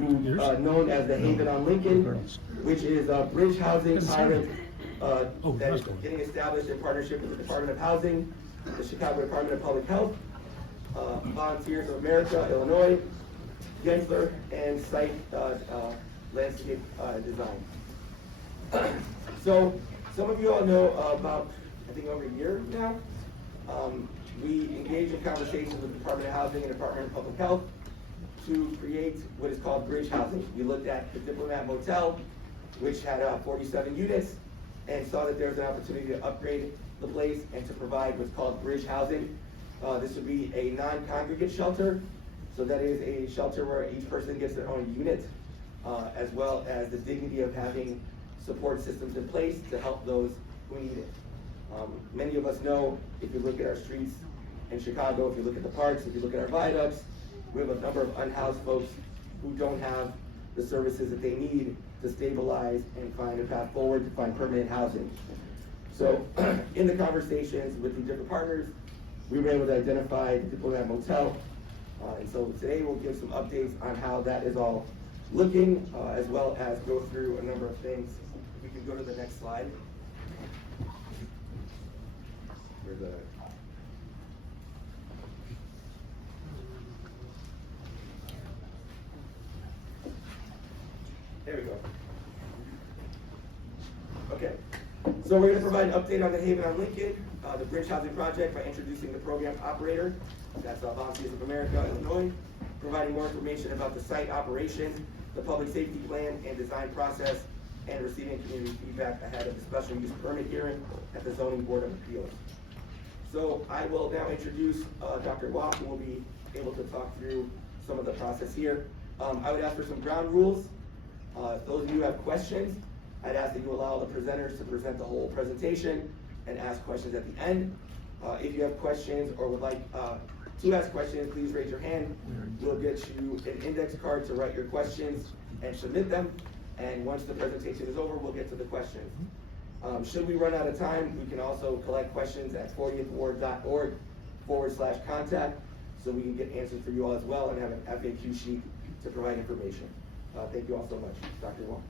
will be known as the Haven on Lincoln, which is a bridge housing pilot that is getting established in partnership with the Department of Housing, the Chicago Department of Public Health, Volunteers of America, Illinois, Gensler, and Site Landscape Design. So some of you all know about, I think over a year now, we engaged in conversations with the Department of Housing and Department of Public Health to create what is called bridge housing. We looked at the Diplomat Motel, which had 47 units, and saw that there was an opportunity to upgrade the place and to provide what's called bridge housing. This would be a non-congregate shelter, so that is a shelter where each person gets their own unit, as well as the dignity of having support systems in place to help those who need it. Many of us know, if you look at our streets in Chicago, if you look at the parks, if you look at our viaducts, we have a number of unhoused folks who don't have the services that they need to stabilize and find a path forward to find permanent housing. So in the conversations with the different partners, we were able to identify the Diplomat Motel. And so today we'll give some updates on how that is all looking, as well as go through a number of things. If we can go to the next slide. There we go. Okay, so we're going to provide an update on the Haven on Lincoln, the bridge housing project, by introducing the program operator. That's Volunteers of America, Illinois. Providing more information about the site operation, the public safety plan and design process, and receiving community feedback ahead of the special use permit hearing at the Zoning Board of Appeals. So I will now introduce Dr. Waugh, who will be able to talk through some of the process here. I would ask for some ground rules. If those of you who have questions, I'd ask that you allow the presenters to present the whole presentation and ask questions at the end. If you have questions or would like to ask questions, please raise your hand. We'll get you an index card to write your questions and submit them. And once the presentation is over, we'll get to the questions. Should we run out of time, we can also collect questions at 40thward.org/contact, so we can get answers for you all as well and have an FAQ sheet to provide information. Thank you all so much. Dr. Waugh.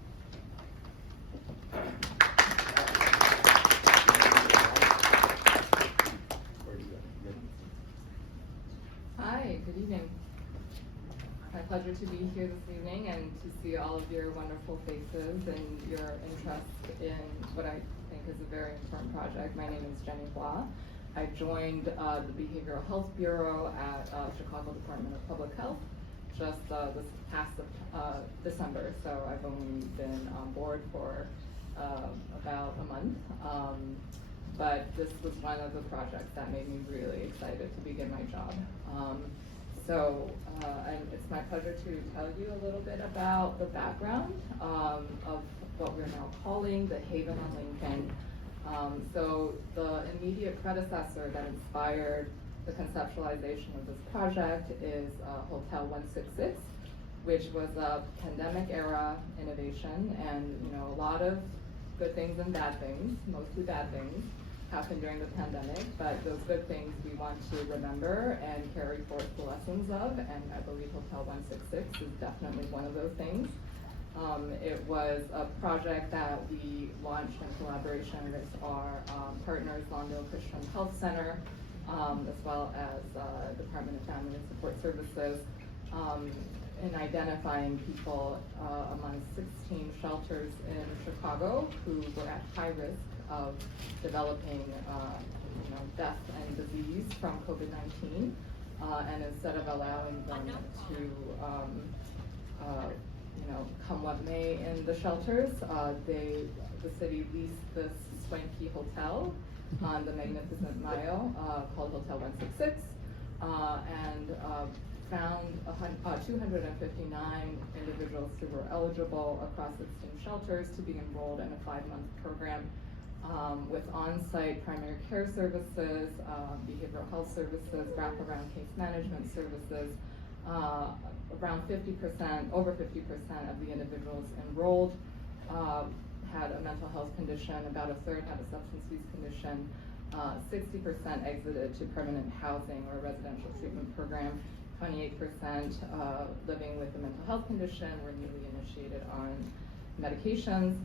Hi, good evening. My pleasure to be here this evening and to see all of your wonderful faces and your interest in what I think is a very important project. My name is Jenny Waugh. I joined the Behavioral Health Bureau at Chicago Department of Public Health just this past December, so I've only been on board for about a month. But this was one of the projects that made me really excited to begin my job. And it's my pleasure to tell you a little bit about the background of what we're now calling the Haven on Lincoln. So the immediate predecessor that inspired the conceptualization of this project is Hotel 166, which was a pandemic era innovation, and a lot of good things and bad things, mostly bad things, happened during the pandemic, but those good things we want to remember and carry forth the lessons of, and I believe Hotel 166 is definitely one of those things. It was a project that we launched in collaboration with our partners, Longdale Christian Health Center, as well as Department of Family and Support Services, in identifying people among 16 shelters in Chicago who were at high risk of developing death and disease from COVID-19, and instead of allowing them to come what may in the shelters, the city leased this swanky hotel on the Magnificent Mile called Hotel 166, and found 259 individuals who were eligible across 16 shelters to be enrolled in a 5-month program with on-site primary care services, behavioral health services, wraparound case management services. Around 50%, over 50% of the individuals enrolled had a mental health condition, about a third had a substance use condition, 60% exited to permanent housing or residential treatment program, 28% living with a mental health condition were newly initiated on medications.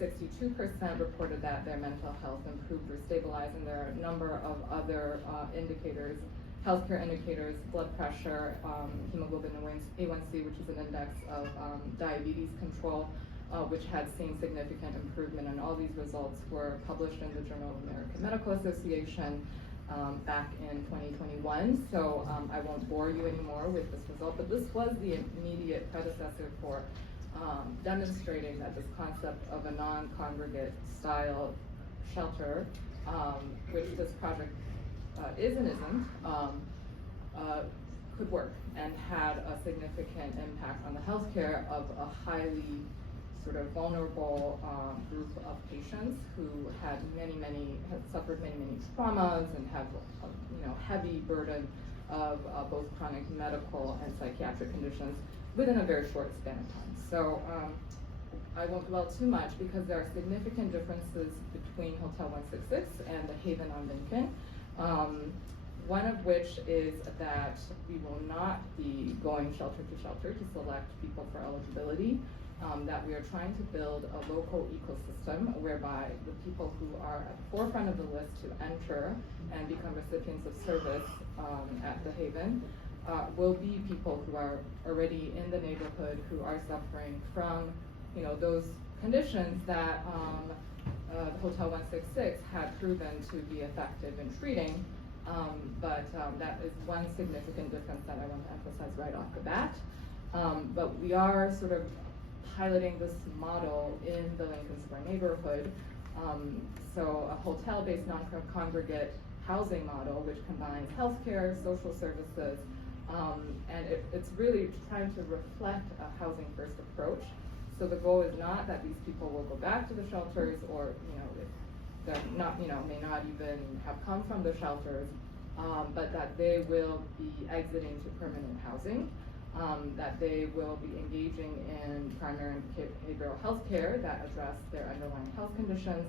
62% reported that their mental health improved or stabilized, and there are a number of other indicators, healthcare indicators, blood pressure, hemoglobin A1C, which is an index of diabetes control, which had seen significant improvement, and all these results were published in the Journal of the American Medical Association back in 2021. So I won't bore you anymore with this result, but this was the immediate predecessor for demonstrating that this concept of a non-congregate style shelter, which this project is and isn't, could work and had a significant impact on the healthcare of a highly sort of vulnerable group of patients who had suffered many traumas and have heavy burden of both chronic medical and psychiatric conditions within a very short span of time. So I won't dwell too much because there are significant differences between Hotel 166 and the Haven on Lincoln. One of which is that we will not be going shelter to shelter to select people for eligibility, that we are trying to build a local ecosystem whereby the people who are at the forefront of the list to enter and become recipients of service at the Haven will be people who are already in the neighborhood, who are suffering from those conditions that Hotel 166 had proven to be effective in treating. But that is one significant difference that I want to emphasize right off the bat. But we are sort of piloting this model in the Lincoln Square neighborhood. So a hotel-based non-congregate housing model, which combines healthcare, social services, and it's really trying to reflect a housing-first approach. So the goal is not that these people will go back to the shelters, or they're not, may not even have come from the shelters, but that they will be exiting to permanent housing, that they will be engaging in primary and behavioral health care that address their underlying health conditions,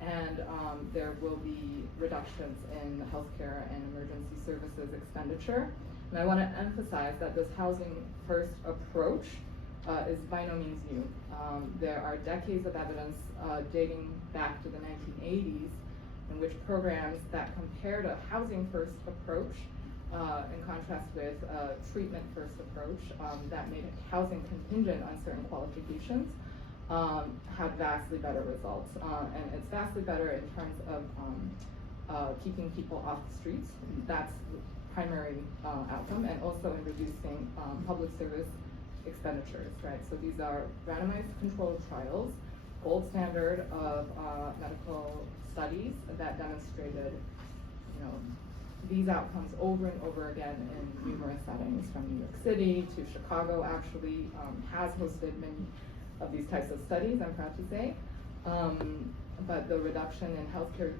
and there will be reductions in the healthcare and emergency services expenditure. And I want to emphasize that this housing first approach is by no means new. There are decades of evidence dating back to the 1980s in which programs that compared a housing first approach in contrast with a treatment first approach that made housing contingent on certain qualifications had vastly better results. And it's vastly better in terms of keeping people off the streets. That's the primary outcome, and also in reducing public service expenditures, right? So these are randomized controlled trials, gold standard of medical studies that demonstrated, these outcomes over and over again in numerous settings, from New York City to Chicago actually has hosted many of these types of studies, I'm proud to say. But the reduction in healthcare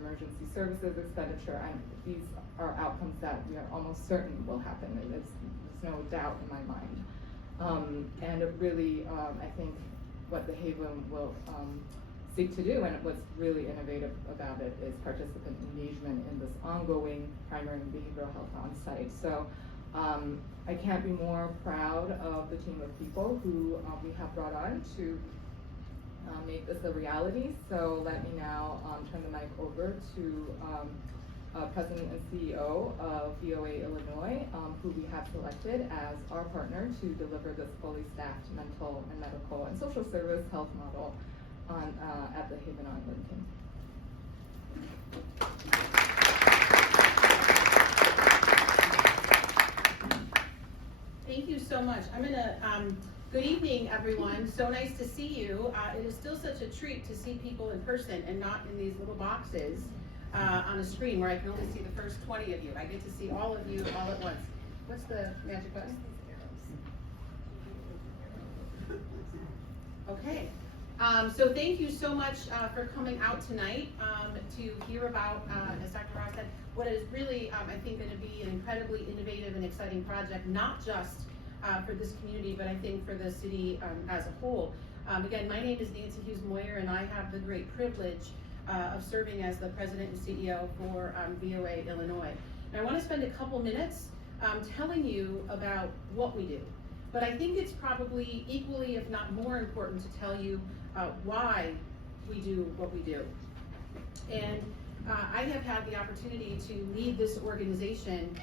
emergency services expenditure, these are outcomes that we are almost certain will happen. There's no doubt in my mind. And it really, I think what the Haven will seek to do, and what's really innovative about it, is participant engagement in this ongoing primary and behavioral health on-site. So I can't be more proud of the team of people who we have brought on to make this a reality. So let me now turn the mic over to President and CEO of VOA Illinois, who we have selected as our partner to deliver this fully staffed mental and medical and social service health model at the Haven on Lincoln. Thank you so much. Good evening, everyone. So nice to see you. It is still such a treat to see people in person and not in these little boxes on a screen where I can only see the first 20 of you. I get to see all of you all at once. What's the magic button? Okay. So thank you so much for coming out tonight to hear about, as Dr. Ross said, what is really, I think, going to be an incredibly innovative and exciting project, not just for this community, but I think for the city as a whole. Again, my name is Nancy Hughes Moyer, and I have the great privilege of serving as the president and CEO for VOA Illinois. And I want to spend a couple minutes telling you about what we do. But I think it's probably equally, if not more important, to tell you why we do what we do. And I have had the opportunity to lead this organization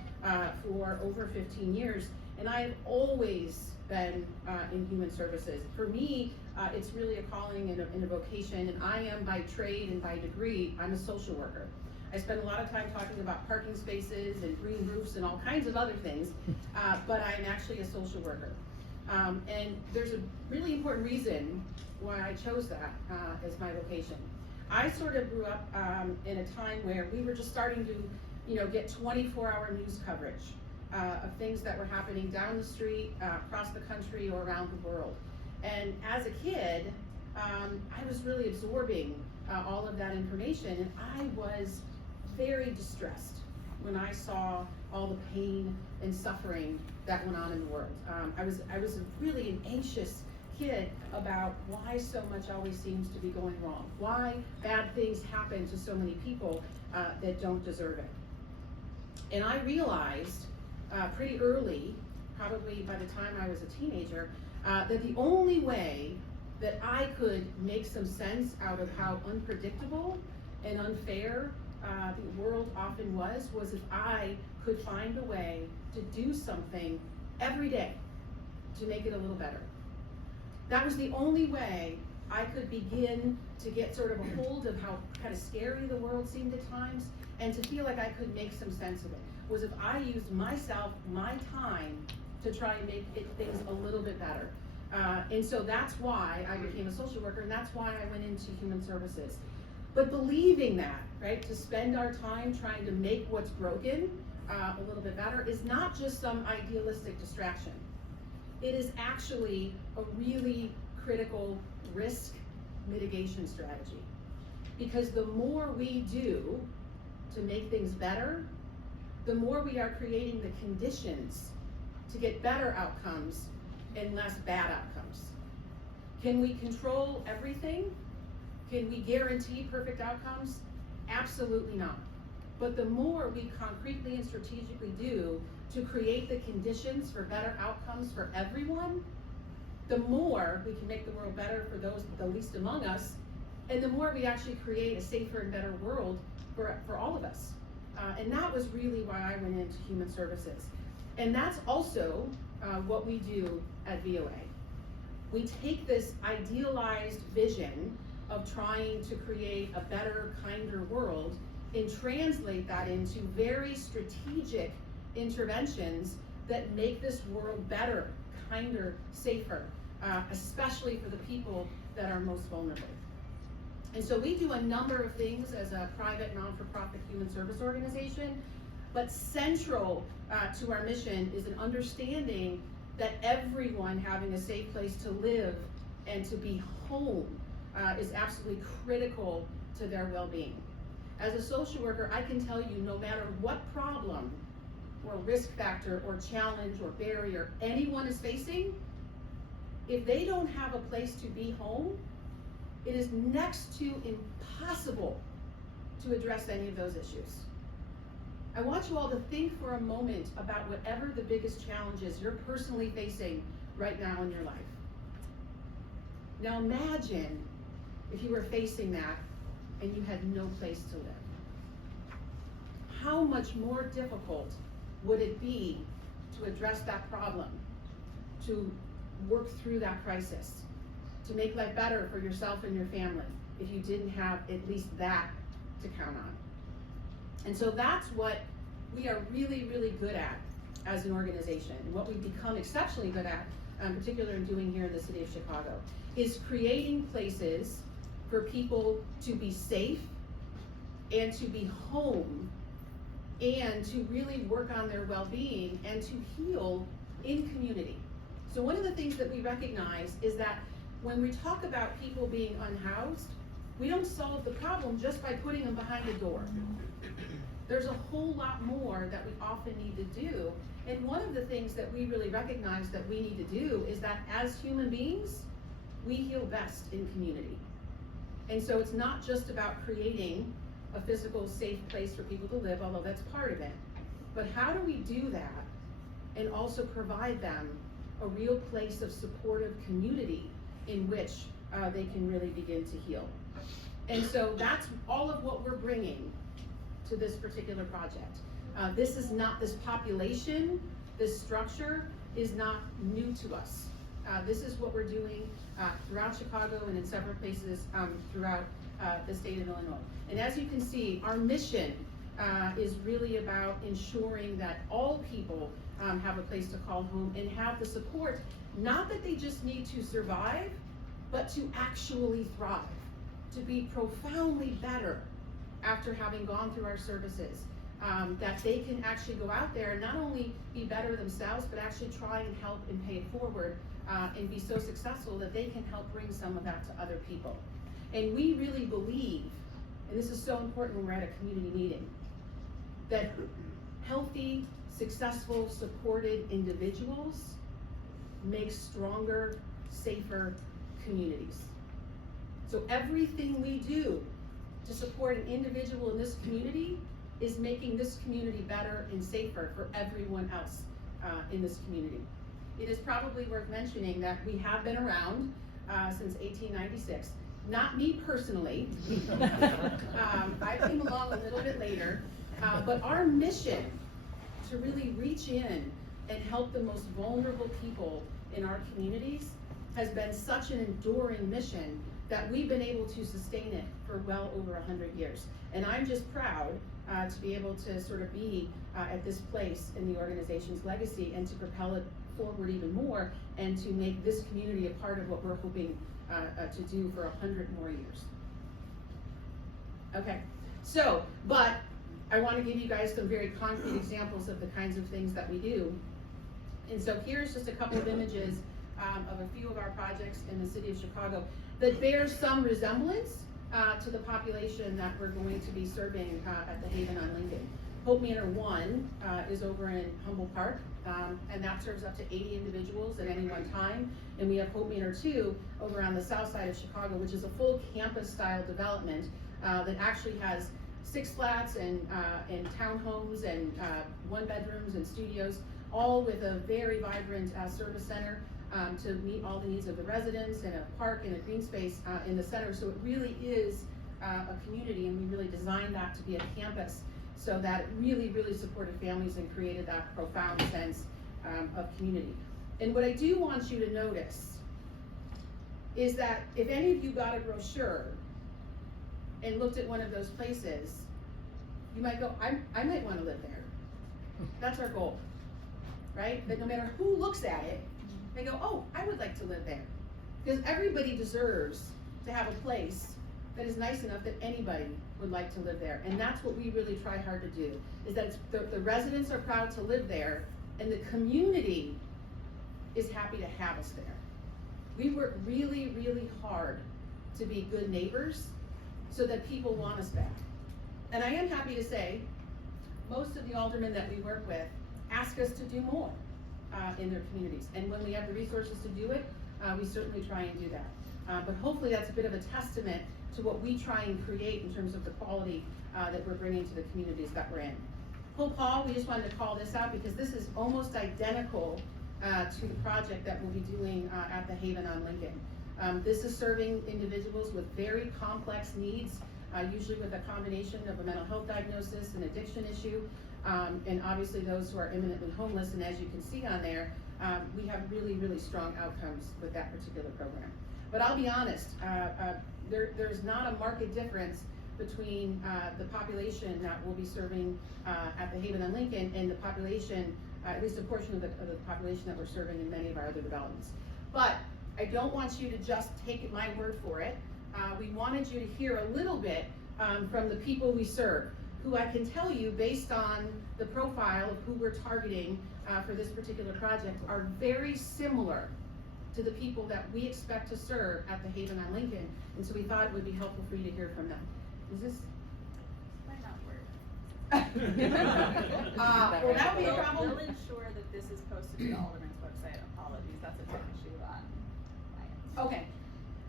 for over 15 years, and I have always been in human services. For me, it's really a calling and a vocation, and I am by trade and by degree, I'm a social worker. I spend a lot of time talking about parking spaces and green roofs and all kinds of other things, but I'm actually a social worker. And there's a really important reason why I chose that as my vocation. I sort of grew up in a time where we were just starting to, get 24-hour news coverage of things that were happening down the street, across the country, or around the world. And as a kid, I was really absorbing all of that information, and I was very distressed when I saw all the pain and suffering that went on in the world. I was really an anxious kid about why so much always seems to be going wrong, why bad things happen to so many people that don't deserve it. And I realized pretty early, probably by the time I was a teenager, that the only way that I could make some sense out of how unpredictable and unfair the world often was if I could find a way to do something every day to make it a little better. That was the only way I could begin to get sort of a hold of how kind of scary the world seemed at times, and to feel like I could make some sense of it, was if I used myself, my time, to try and make things a little bit better. And so that's why I became a social worker, and that's why I went into human services. But believing that, right, to spend our time trying to make what's broken a little bit better is not just some idealistic distraction. It is actually a really critical risk mitigation strategy. Because the more we do to make things better, the more we are creating the conditions to get better outcomes and less bad outcomes. Can we control everything? Can we guarantee perfect outcomes? Absolutely not. But the more we concretely and strategically do to create the conditions for better outcomes for everyone, the more we can make the world better for those the least among us, and the more we actually create a safer and better world for all of us. And that was really why I went into human services. And that's also what we do at VOA. We take this idealized vision of trying to create a better, kinder world and translate that into very strategic interventions that make this world better, kinder, safer, especially for the people that are most vulnerable. And so we do a number of things as a private, non-for-profit human service organization, but central to our mission is an understanding that everyone having a safe place to live and to be home is absolutely critical to their well-being. As a social worker, I can tell you no matter what problem or risk factor or challenge or barrier anyone is facing, if they don't have a place to be home, it is next to impossible to address any of those issues. I want you all to think for a moment about whatever the biggest challenges you're personally facing right now in your life. Now imagine if you were facing that and you had no place to live. How much more difficult would it be to address that problem, to work through that crisis, to make life better for yourself and your family if you didn't have at least that to count on? And so that's what we are really, really good at as an organization, and what we've become exceptionally good at, particularly in doing here in the city of Chicago, is creating places for people to be safe and to be home and to really work on their well-being and to heal in community. So one of the things that we recognize is that when we talk about people being unhoused, we don't solve the problem just by putting them behind a door. There's a whole lot more that we often need to do. And one of the things that we really recognize that we need to do is that as human beings, we heal best in community. And so it's not just about creating a physical, safe place for people to live, although that's part of it. But how do we do that and also provide them a real place of supportive community in which they can really begin to heal. And so that's all of what we're bringing to this particular project. This population, this structure is not new to us. This is what we're doing throughout Chicago and in several places throughout the state of Illinois. And as you can see, our mission is really about ensuring that all people have a place to call home and have the support, not that they just need to survive, but to actually thrive, to be profoundly better after having gone through our services, that they can actually go out there and not only be better themselves, but actually try and help and pay it forward and be so successful that they can help bring some of that to other people. And we really believe, and this is so important when we're at a community meeting, that healthy, successful, supported individuals make stronger, safer communities. So everything we do to support an individual in this community is making this community better and safer for everyone else in this community. It is probably worth mentioning that we have been around since 1896. Not me personally. I came along a little bit later, but our mission to really reach in and help the most vulnerable people in our communities has been such an enduring mission that we've been able to sustain it for well over 100 years. And I'm just proud to be able to sort of be at this place in the organization's legacy and to propel it forward even more and to make this community a part of what we're hoping to do for 100 more years. Okay, so, but I want to give you guys some very concrete examples of the kinds of things that we do. And so here's just a couple of images of a few of our projects in the city of Chicago that bears some resemblance to the population that we're going to be serving at the Haven on Lincoln. Hope Manor 1 is over in Humboldt Park, and that serves up to 80 individuals at any one time. And we have Hope Manor 2 over on the south side of Chicago, which is a full campus-style development that actually has 6 flats and townhomes and 1-bedrooms and studios, all with a very vibrant service center to meet all the needs of the residents, and a park and a green space in the center. So it really is a community, and we really designed that to be a campus so that it really, really supported families and created that profound sense of community. And what I do want you to notice is that if any of you got a brochure and looked at one of those places, you might go, I might want to live there. That's our goal, right? That no matter who looks at it, they go, oh, I would like to live there. Because everybody deserves to have a place that is nice enough that anybody would like to live there. And that's what we really try hard to do, is that the residents are proud to live there, and the community is happy to have us there. We work really, really hard to be good neighbors so that people want us back. And I am happy to say, most of the aldermen that we work with ask us to do more in their communities. And when we have the resources to do it, we certainly try and do that. But hopefully that's a bit of a testament to what we try and create in terms of the quality that we're bringing to the communities that we're in. Hope Hall, we just wanted to call this out because this is almost identical to the project that we'll be doing at the Haven on Lincoln. This is serving individuals with very complex needs, usually with a combination of a mental health diagnosis, an addiction issue, and obviously those who are imminently homeless. And as you can see on there, we have really, really strong outcomes with that particular program. But I'll be honest, there's not a marked difference between the population that we'll be serving at the Haven on Lincoln and the population, at least a portion of the population that we're serving in many of our other developments. But I don't want you to just take my word for it. We wanted you to hear a little bit from the people we serve, who I can tell you, based on the profile of who we're targeting for this particular project, are very similar to the people that we expect to serve at the Haven on Lincoln. And so we thought it would be helpful for you to hear from them. Is this? Might not work. Well, that would be a problem. We'll ensure that this is posted to the Alderman's website. Apologies, that's a tech issue on my end. Okay.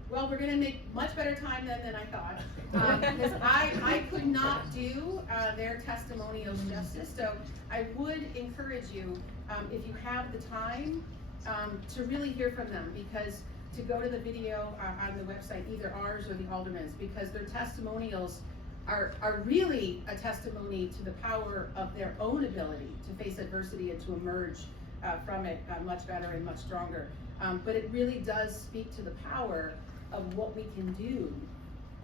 Well, we're gonna make much better time than I thought, because I could not do their testimonials justice. So I would encourage you if you have the time, to really hear from them, because to go to the video on the website, either ours or the alderman's, because their testimonials are really a testimony to the power of their own ability to face adversity and to emerge from it much better and much stronger. But it really does speak to the power of what we can do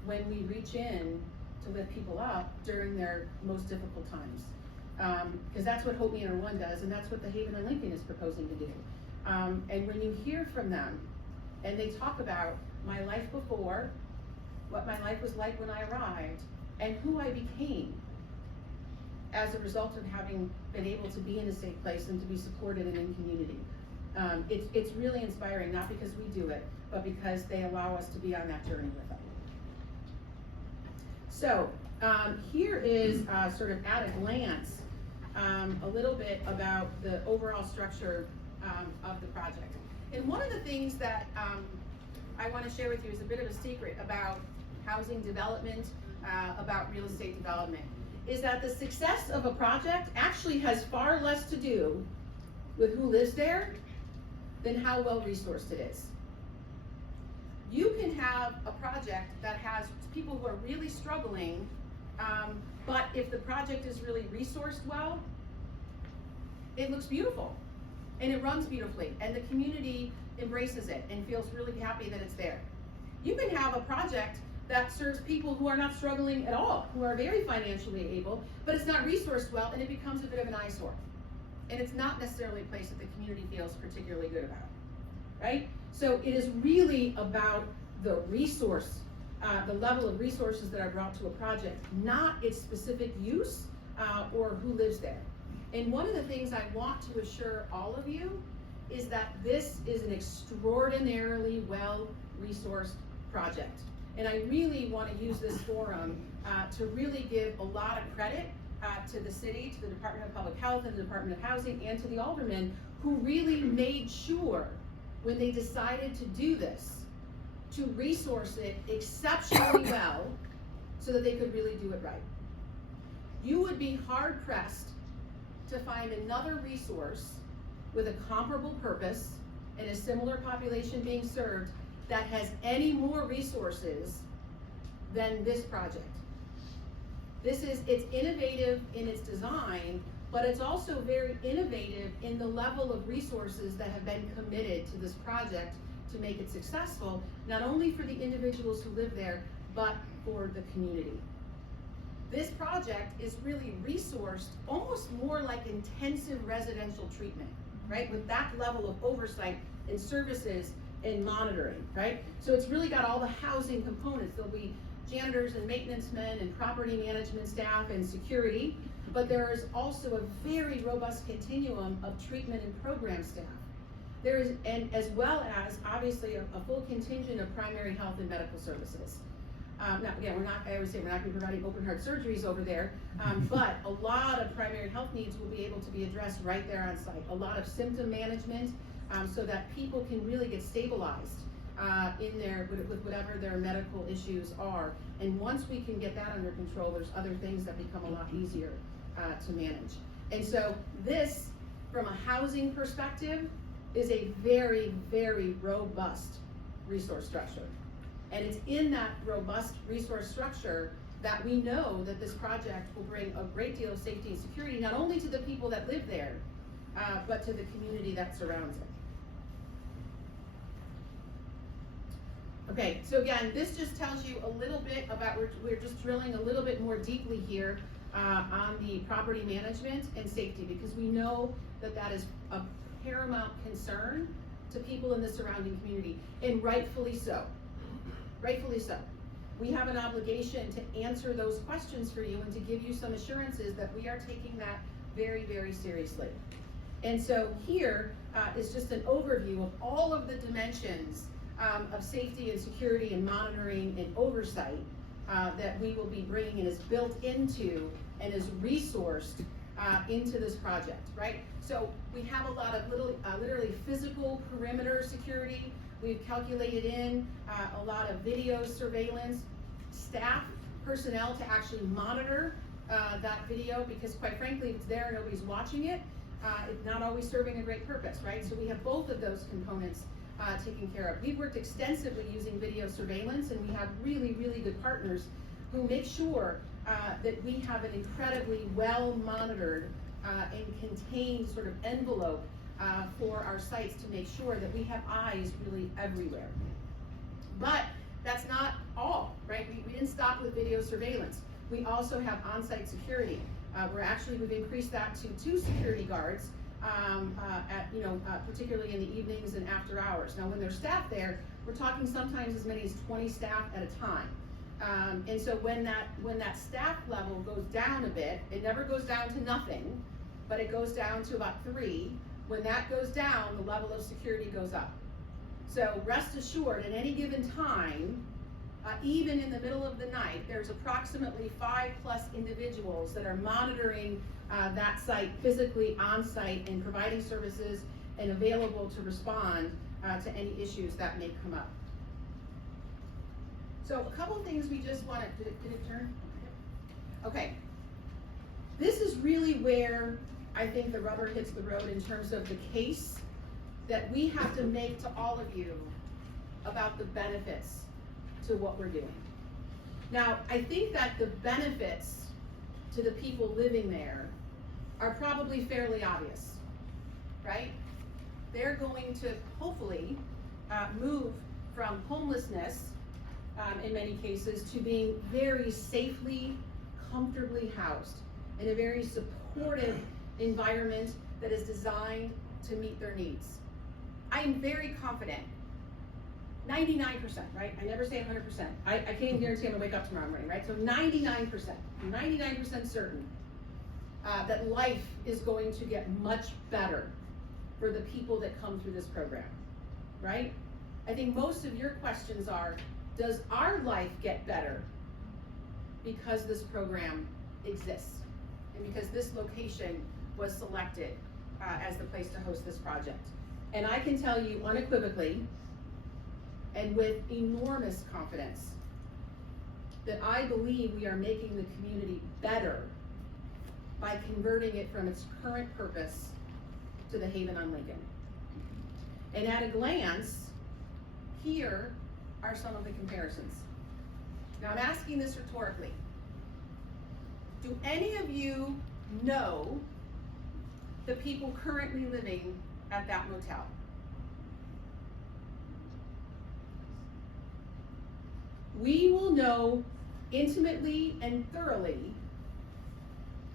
when we reach in to lift people up during their most difficult times. Because that's what Hope Me Inner One does, and that's what the Haven and Lincoln is proposing to do. And when you hear from them, and they talk about my life before, what my life was like when I arrived, and who I became as a result of having been able to be in a safe place and to be supported and in community. It's really inspiring, not because we do it, but because they allow us to be on that journey with them. So here is sort of at a glance a little bit about the overall structure of the project. And one of the things that I want to share with you is a bit of a secret about housing development, about real estate development, is that the success of a project actually has far less to do with who lives there than how well resourced it is. You can have a project that has people who are really struggling, but if the project is really resourced well, it looks beautiful and it runs beautifully and the community embraces it and feels really happy that it's there. You can have a project that serves people who are not struggling at all, who are very financially able, but it's not resourced well and it becomes a bit of an eyesore. And it's not necessarily a place that the community feels particularly good about, right? So it is really about the resource, the level of resources that are brought to a project, not its specific use or who lives there. And one of the things I want to assure all of you is that this is an extraordinarily well-resourced project. And I really want to use this forum to really give a lot of credit to the city, to the Department of Public Health and the Department of Housing, and to the aldermen who really made sure when they decided to do this, to resource it exceptionally well so that they could really do it right. You would be hard pressed to find another resource with a comparable purpose and a similar population being served that has any more resources than this project. It's innovative in its design, but it's also very innovative in the level of resources that have been committed to this project to make it successful, not only for the individuals who live there, but for the community. This project is really resourced almost more like intensive residential treatment, right? With that level of oversight and services and monitoring, right? So it's really got all the housing components. There'll be janitors and maintenance men and property management staff and security, but there is also a very robust continuum of treatment and program staff. There is, and as well as obviously a full contingent of primary health and medical services. Now again, I always say we're not going to be providing open heart surgeries over there, but a lot of primary health needs will be able to be addressed right there on site. A lot of symptom management, so that people can really get stabilized in their, with whatever their medical issues are. And once we can get that under control, there's other things that become a lot easier to manage. And so this, from a housing perspective, is a very, very robust resource structure. And it's in that robust resource structure that we know that this project will bring a great deal of safety and security, not only to the people that live there, but to the community that surrounds it. Okay, so again, this just tells you a little bit about, we're just drilling a little bit more deeply here on the property management and safety, because we know that that is a paramount concern to people in the surrounding community, and rightfully so. Rightfully so. We have an obligation to answer those questions for you and to give you some assurances that we are taking that very, very seriously. And so here is just an overview of all of the dimensions of safety and security and monitoring and oversight that we will be bringing and is built into and is resourced into this project, right? So we have a lot of literally physical perimeter security. We've calculated in a lot of video surveillance, staff, personnel to actually monitor that video, because quite frankly, if it's there and nobody's watching it, it's not always serving a great purpose, right? So we have both of those components taken care of. We've worked extensively using video surveillance, and we have really, really good partners who make sure that we have an incredibly well monitored and contained sort of envelope for our sites to make sure that we have eyes really everywhere. But that's not all, right? We didn't stop with video surveillance. We also have on-site security. We've increased that to 2 security guards, particularly in the evenings and after hours. Now, when there's staff there, we're talking sometimes as many as 20 staff at a time. And so when that staff level goes down a bit, it never goes down to nothing, but it goes down to about 3. When that goes down, the level of security goes up. So rest assured, at any given time, even in the middle of the night, there's approximately 5+ individuals that are monitoring that site physically on site and providing services and available to respond to any issues that may come up. So a couple things we just want to, did it turn? Okay. This is really where I think the rubber hits the road in terms of the case that we have to make to all of you about the benefits to what we're doing. Now, I think that the benefits to the people living there are probably fairly obvious, right? They're going to hopefully move from homelessness, in many cases, to being very safely, comfortably housed in a very supportive environment that is designed to meet their needs. I am very confident, 99%, right? I never say 100%. I can't even guarantee I'm gonna wake up tomorrow morning, right? So 99% certain that life is going to get much better for the people that come through this program, right? I think most of your questions are, does our life get better because this program exists and because this location was selected as the place to host this project? And I can tell you unequivocally and with enormous confidence that I believe we are making the community better by converting it from its current purpose to the Haven on Lincoln. And at a glance, here are some of the comparisons. Now I'm asking this rhetorically. Do any of you know the people currently living at that motel? We will know intimately and thoroughly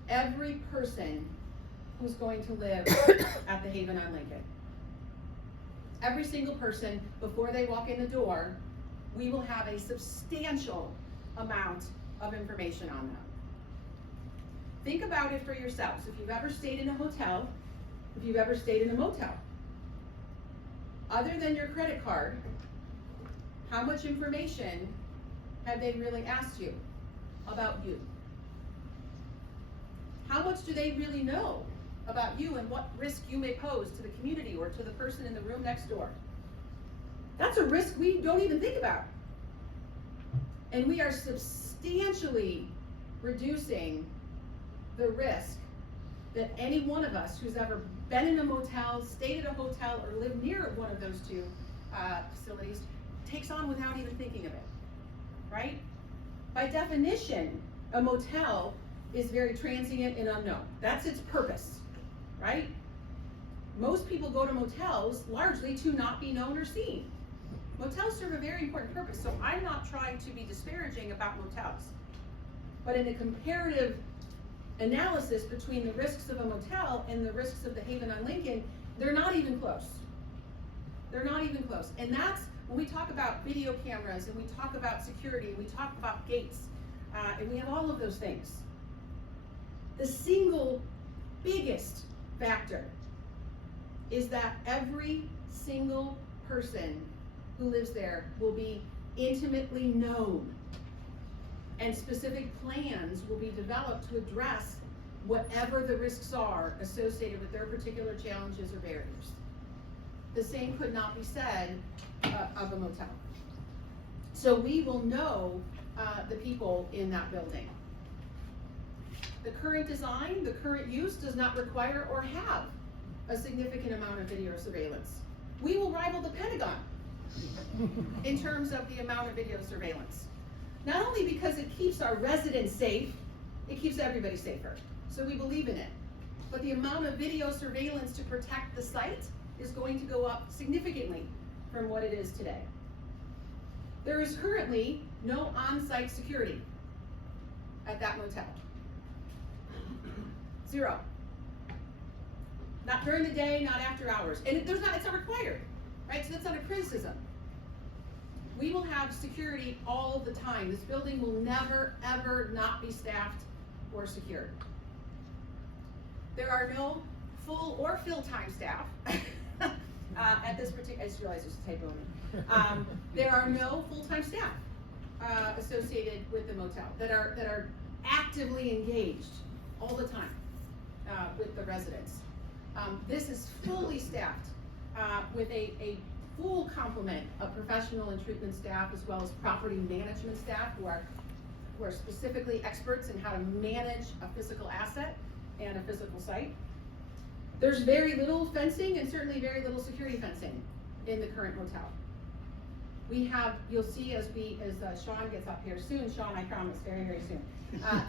every person who's going to live at the Haven on Lincoln. Every single person, before they walk in the door, we will have a substantial amount of information on them. Think about it for yourselves. If you've ever stayed in a hotel, if you've ever stayed in a motel, other than your credit card, how much information have they really asked you about you? How much do they really know about you and what risk you may pose to the community or to the person in the room next door? That's a risk we don't even think about. And we are substantially reducing the risk that any one of us who's ever been in a motel, stayed at a hotel, or lived near one of those 2 facilities takes on without even thinking of it, right? By definition, a motel is very transient and unknown. That's its purpose, right? Most people go to motels largely to not be known or seen. Motels serve a very important purpose, so I'm not trying to be disparaging about motels. But in a comparative analysis between the risks of a motel and the risks of the Haven on Lincoln, they're not even close. They're not even close. And that's when we talk about video cameras and we talk about security and we talk about gates and we have all of those things. The single biggest factor is that every single person who lives there will be intimately known, and specific plans will be developed to address whatever the risks are associated with their particular challenges or barriers. The same could not be said of a motel. So we will know the people in that building. The current design, the current use does not require or have a significant amount of video surveillance. We will rival the Pentagon in terms of the amount of video surveillance. Not only because it keeps our residents safe, it keeps everybody safer. So we believe in it. But the amount of video surveillance to protect the site is going to go up significantly from what it is today. There is currently no on-site security at that motel. Zero. Not during the day, not after hours. And it's not required, right? So that's not a criticism. We will have security all the time. This building will never, ever not be staffed or secured. There are no full or fill-time staff at this particular, I just realized there's a typo in it. There are no full-time staff associated with the motel that are actively engaged all the time with the residents. This is fully staffed with a full complement of professional and treatment staff, as well as property management staff who are specifically experts in how to manage a physical asset and a physical site. There's very little fencing and certainly very little security fencing in the current motel. We have, you'll see as Sean gets up here soon, Sean, I promise, very, very soon,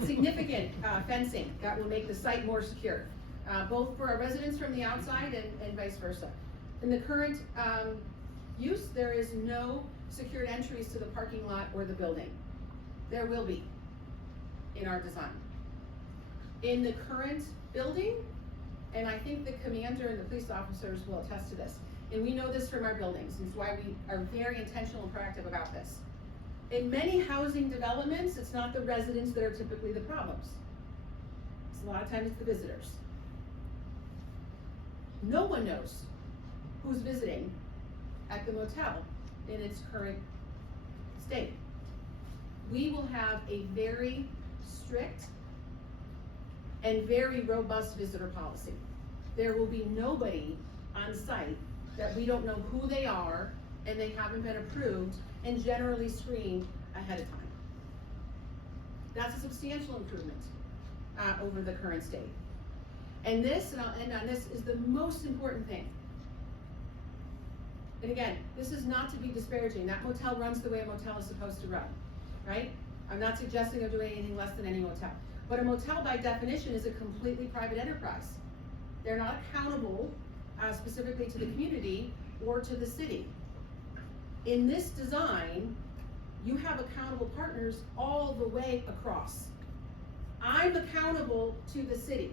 significant fencing that will make the site more secure, both for our residents from the outside and vice versa. In the current use, there is no secured entries to the parking lot or the building. There will be in our design. In the current building, and I think the commander and the police officers will attest to this, and we know this from our buildings, and it's why we are very intentional and proactive about this. In many housing developments, it's not the residents that are typically the problems. It's a lot of times it's the visitors. No one knows who's visiting at the motel in its current state. We will have a very strict and very robust visitor policy. There will be nobody on site that we don't know who they are and they haven't been approved and generally screened ahead of time. That's a substantial improvement over the current state. And this, and I'll end on this, is the most important thing. And again, this is not to be disparaging. That motel runs the way a motel is supposed to run, right? I'm not suggesting they're doing anything less than any motel. But a motel, by definition, is a completely private enterprise. They're not accountable specifically to the community or to the city. In this design, you have accountable partners all the way across. I'm accountable to the city.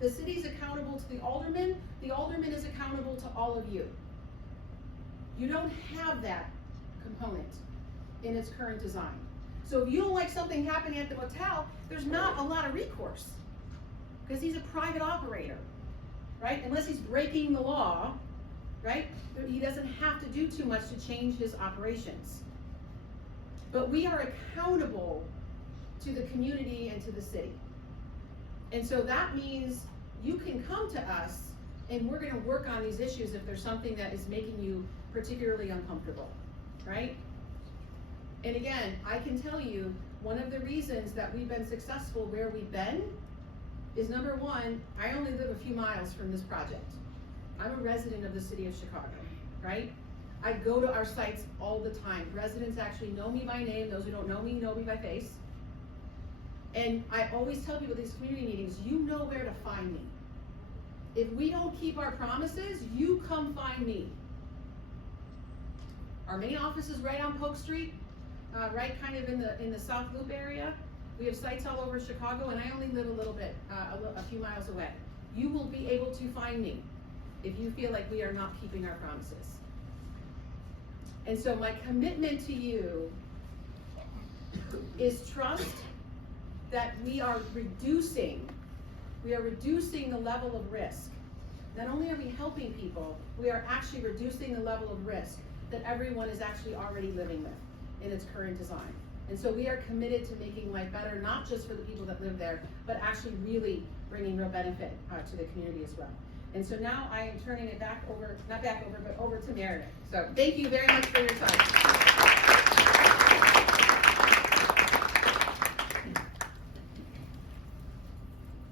The city's accountable to the alderman is accountable to all of you. You don't have that component in its current design. So if you don't like something happening at the motel, there's not a lot of recourse because he's a private operator, right? Unless he's breaking the law, right? He doesn't have to do too much to change his operations. But we are accountable to the community and to the city. And so that means you can come to us and we're gonna work on these issues if there's something that is making you particularly uncomfortable, right? And again, I can tell you, one of the reasons that we've been successful where we've been is, number one, I only live a few miles from this project. I'm a resident of the city of Chicago, right? I go to our sites all the time. Residents actually know me by name. Those who don't know me by face. And I always tell people at these community meetings, you know where to find me. If we don't keep our promises, you come find me. Our main office is right on Polk Street, right kind of in the South Loop area. We have sites all over Chicago, and I only live a little bit, a few miles away. You will be able to find me if you feel like we are not keeping our promises. And so my commitment to you is trust that we are reducing the level of risk. Not only are we helping people, we are actually reducing the level of risk that everyone is actually already living with in its current design. And so we are committed to making life better, not just for the people that live there, but actually really bringing real benefit to the community as well. And so now I am turning it but over to Meredith. So thank you very much for your time.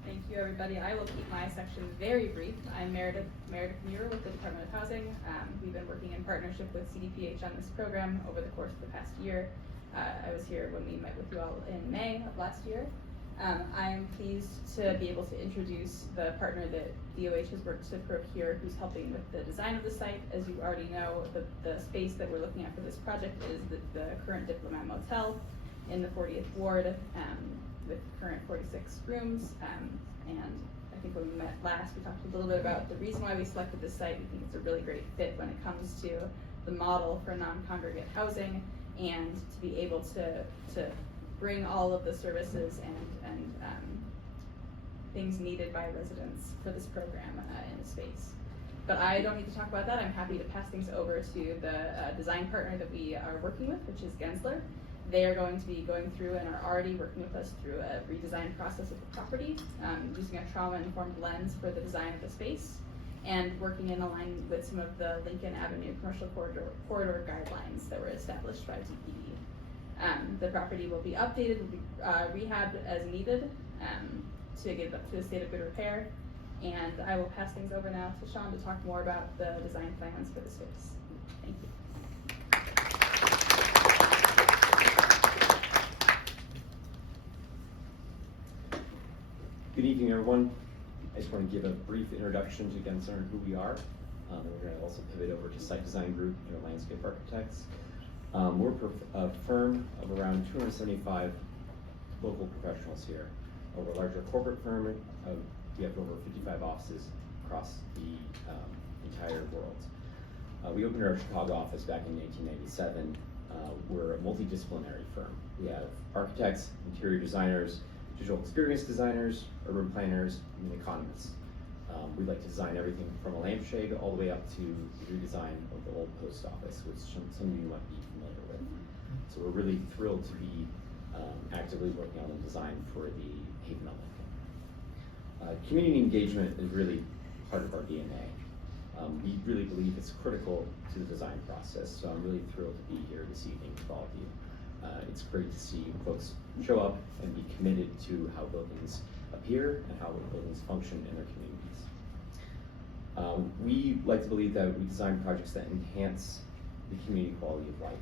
Thank you, everybody. I will keep my section very brief. I'm Meredith Muir with the Department of Housing. We've been working in partnership with CDPH on this program over the course of the past year. I was here when we met with you all in May of last year. I'm pleased to be able to introduce the partner that DOH has worked to procure, who's helping with the design of the site. As you already know, the space that we're looking at for this project is the current Diplomat Motel in the 40th Ward, with current 46 rooms. And I think when we met last, we talked a little bit about the reason why we selected this site. We think it's a really great fit when it comes to the model for non-congregate housing, and to be able to bring all of the services and things needed by residents for this program in the space. But I don't need to talk about that. I'm happy to pass things over to the design partner that we are working with, which is Gensler. They are going to be going through and are already working with us through a redesign process of the property, using a trauma-informed lens for the design of the space, and working in alignment with some of the Lincoln Avenue commercial corridor guidelines that were established by DPD. The property will be updated, will be rehabbed as needed to get it up to a state of good repair. And I will pass things over now to Sean to talk more about the design plans for the space. Thank you. Good evening, everyone. I just want to give a brief introduction to Gensler and who we are. And we're going to also pivot over to Site Design Group and our landscape architects. We're a firm of around 275 local professionals here. We're a larger corporate firm. We have over 55 offices across the entire world. We opened our Chicago office back in 1997. We're a multidisciplinary firm. We have architects, interior designers, digital experience designers, urban planners, and economists. We like to design everything from a lampshade all the way up to the redesign of the old post office, which some of you might be familiar with. So we're really thrilled to be actively working on the design for the Haven on Lincoln. Community engagement is really part of our DNA. We really believe it's critical to the design process, so I'm really thrilled to be here this evening with all of you. It's great to see folks show up and be committed to how buildings appear and how buildings function in their communities. We like to believe that we design projects that enhance the community quality of life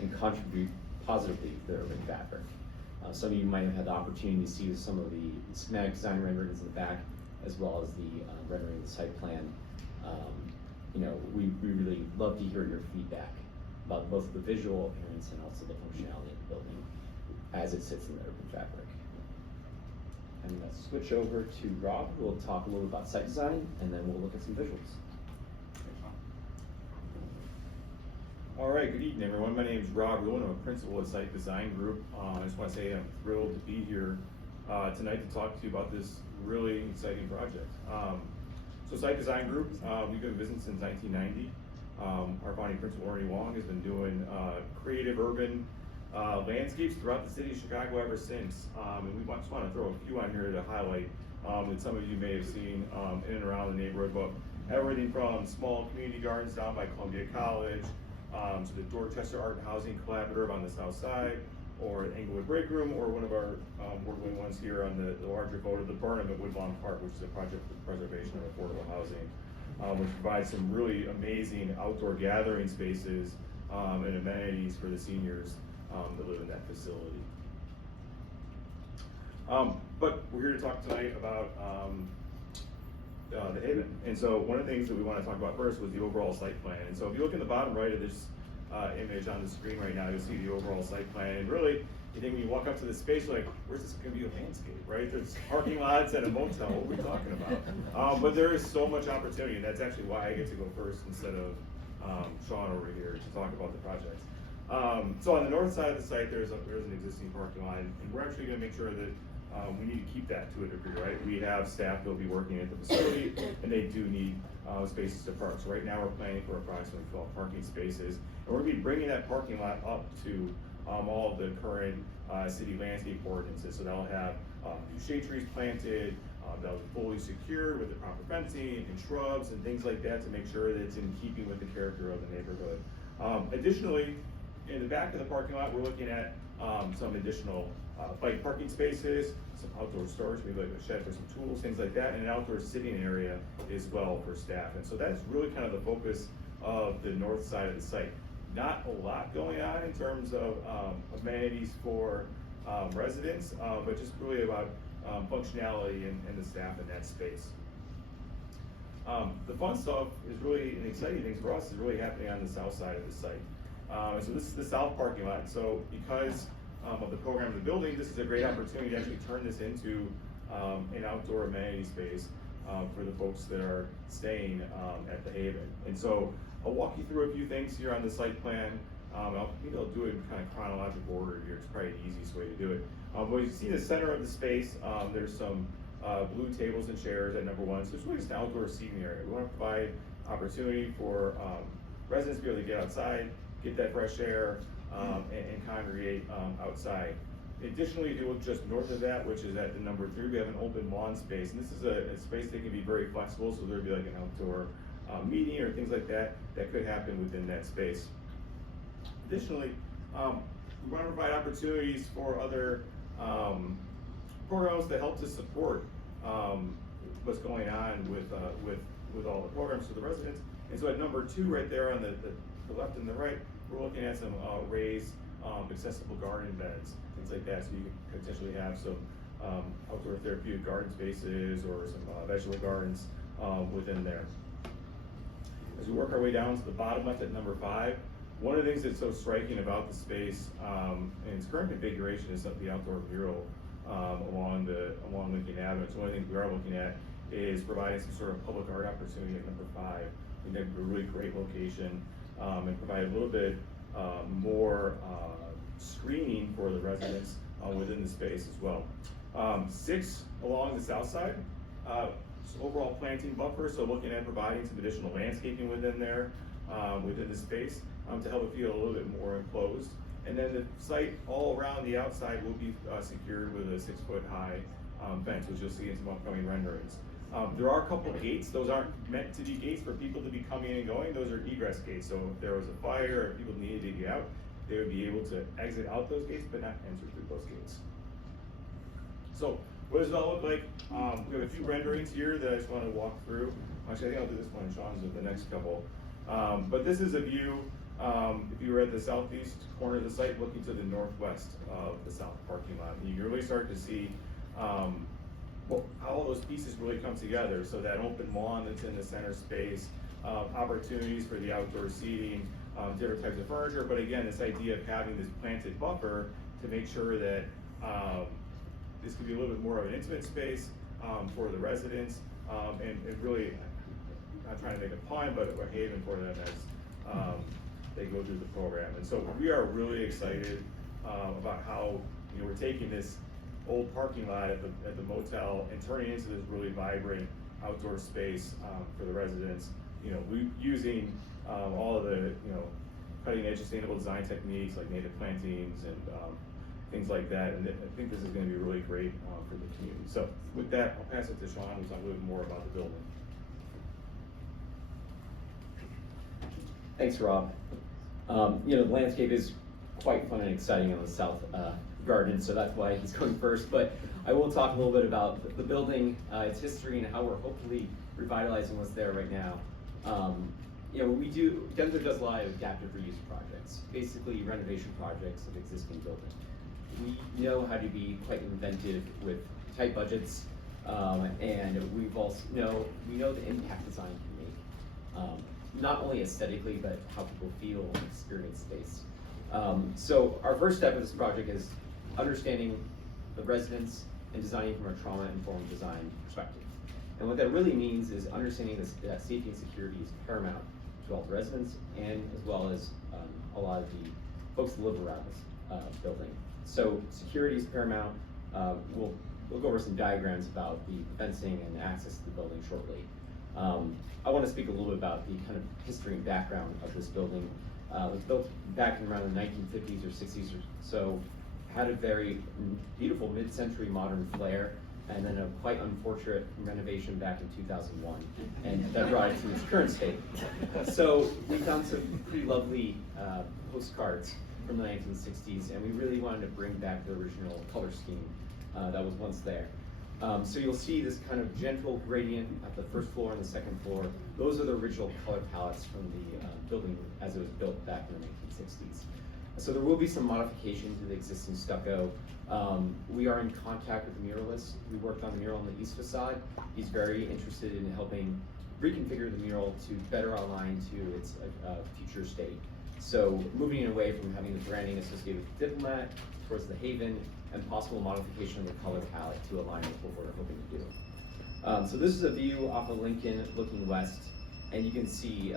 and contribute positively to the urban fabric. Some of you might have had the opportunity to see some of the schematic design renderings in the back, as well as the rendering of the site plan. We really love to hear your feedback about both the visual appearance and also the functionality of the building as it sits in the urban fabric. I'm going to switch over to Rob, who will talk a little about site design, and then we'll look at some visuals. All right, good evening, everyone. My name is Rob Ruin. I'm a principal at Site Design Group. I just want to say I'm thrilled to be here tonight to talk to you about this really exciting project. So Site Design Group, we've been in business since 1990. Our founding principal, Ernie Wong, has been doing creative urban landscapes throughout the city of Chicago ever since. And we just want to throw a few on here to highlight that some of you may have seen in and around the neighborhood, but everything from small community gardens down by Columbia College, to the Dorchester Art and Housing Collaborative on the south side, or Englewood Break Room, or one of our award-winning ones here on the larger photo, the Burnham at Woodlawn Park, which is a project for the preservation of affordable housing, which provides some really amazing outdoor gathering spaces and amenities for the seniors that live in that facility. But we're here to talk tonight about the Haven. And so one of the things that we want to talk about first was the overall site plan. And so if you look in the bottom right of this image on the screen right now, you'll see the overall site plan. And really, you think when you walk up to the space, you're like, where's this going to be a landscape, right? There's parking lots and a motel. What are we talking about? But there is so much opportunity, and that's actually why I get to go first instead of Sean over here to talk about the project. So on the north side of the site, there's an existing parking lot, and we're actually going to make sure that we need to keep that to a degree, right? We have staff that'll be working at the facility, and they do need spaces to park. So right now we're planning for approximately 12 parking spaces, and we're going to be bringing that parking lot up to all of the current city landscape ordinances. So that'll have new shade trees planted, that'll be fully secured with the proper fencing and shrubs and things like that to make sure that it's in keeping with the character of the neighborhood. Additionally, in the back of the parking lot, we're looking at some additional bike parking spaces, some outdoor storage, maybe like a shed for some tools, things like that, and an outdoor sitting area as well for staff. And so that's really kind of the focus of the north side of the site. Not a lot going on in terms of amenities for residents, but just really about functionality and the staff in that space. The fun stuff is really, and exciting things for us is really happening on the south side of the site. So this is the south parking lot. So because of the program of the building, this is a great opportunity to actually turn this into an outdoor amenity space for the folks that are staying at the Haven. And so I'll walk you through a few things here on the site plan. Maybe I'll do it in kind of chronological order here. It's probably the easiest way to do it. Well, you see the center of the space, there's some blue tables and chairs at number one. So it's really just an outdoor seating area. We want to provide opportunity for residents to be able to get outside, get that fresh air, and congregate outside. Additionally, if you look just north of that, which is at the number 3, we have an open lawn space. And this is a space that can be very flexible, so there'd be like an outdoor meeting or things like that that could happen within that space. Additionally, we want to provide opportunities for other programs that help to support what's going on with all the programs for the residents. And so at number 2 right there on the left and the right, we're looking at some raised accessible garden beds, things like that, so you could potentially have some outdoor therapeutic garden spaces or some vegetable gardens within there. As we work our way down to the bottom left at number 5, one of the things that's so striking about the space in its current configuration is the outdoor mural along Lincoln Avenue. So one of the things we are looking at is providing some sort of public art opportunity at number 5. I think that'd be a really great location and provide a little bit more screening for the residents within the space as well. 6 along the south side, overall planting buffer, so looking at providing some additional landscaping within there, within the space to help it feel a little bit more enclosed. And then the site all around the outside will be secured with a 6-foot high fence, which you'll see in some upcoming renderings. There are a couple of gates. Those aren't meant to be gates for people to be coming and going. Those are egress gates. So if there was a fire or if people needed to get out, they would be able to exit out those gates, but not enter through those gates. So what does it all look like? We have a few renderings here that I just want to walk through. Actually, I think I'll do this one, and Sean's with the next couple. But this is a view, if you were at the southeast corner of the site, looking to the northwest of the south parking lot. And you can really start to see how all those pieces really come together. So that open lawn that's in the center space, opportunities for the outdoor seating, different types of furniture, but again, this idea of having this planted buffer to make sure that this could be a little bit more of an intimate space for the residents, and really, not trying to make a pun, but a haven for them as they go through the program. And so we are really excited about how we're taking this old parking lot at the motel and turning it into this really vibrant outdoor space for the residents. We using all of the cutting edge sustainable design techniques like native plantings and things like that. And I think this is going to be really great for the community. So with that, I'll pass it to Sean, who'll talk a little bit more about the building. Thanks, Rob. The landscape is quite fun and exciting on the south garden, so that's why he's going first. But I will talk a little bit about the building, its history, and how we're hopefully revitalizing what's there right now. Gensler does a lot of adaptive reuse projects, basically renovation projects of existing buildings. We know how to be quite inventive with tight budgets, and we know the impact design can make, not only aesthetically, but how people feel and experience space. So our first step of this project is understanding the residents and designing from a trauma-informed design perspective. And what that really means is understanding that safety and security is paramount to all the residents and as well as a lot of the folks that live around this building. So security is paramount. We'll go over some diagrams about the fencing and access to the building shortly. I want to speak a little bit about the kind of history and background of this building. It was built back in around the 1950s or 60s or so, had a very beautiful mid-century modern flair, and then a quite unfortunate renovation back in 2001, and that brought it to its current state. So we found some pretty lovely postcards from the 1960s, and we really wanted to bring back the original color scheme that was once there. So you'll see this kind of gentle gradient at the first floor and the second floor. Those are the original color palettes from the building as it was built back in the 1960s. So there will be some modifications to the existing stucco. We are in contact with the muralist. We worked on the mural on the east facade. He's very interested in helping reconfigure the mural to better align to its future state. So moving away from having the branding associated with the Diplomat towards the Haven, and possible modification of the color palette to align with what we're hoping to do. So this is a view off of Lincoln looking west, and you can see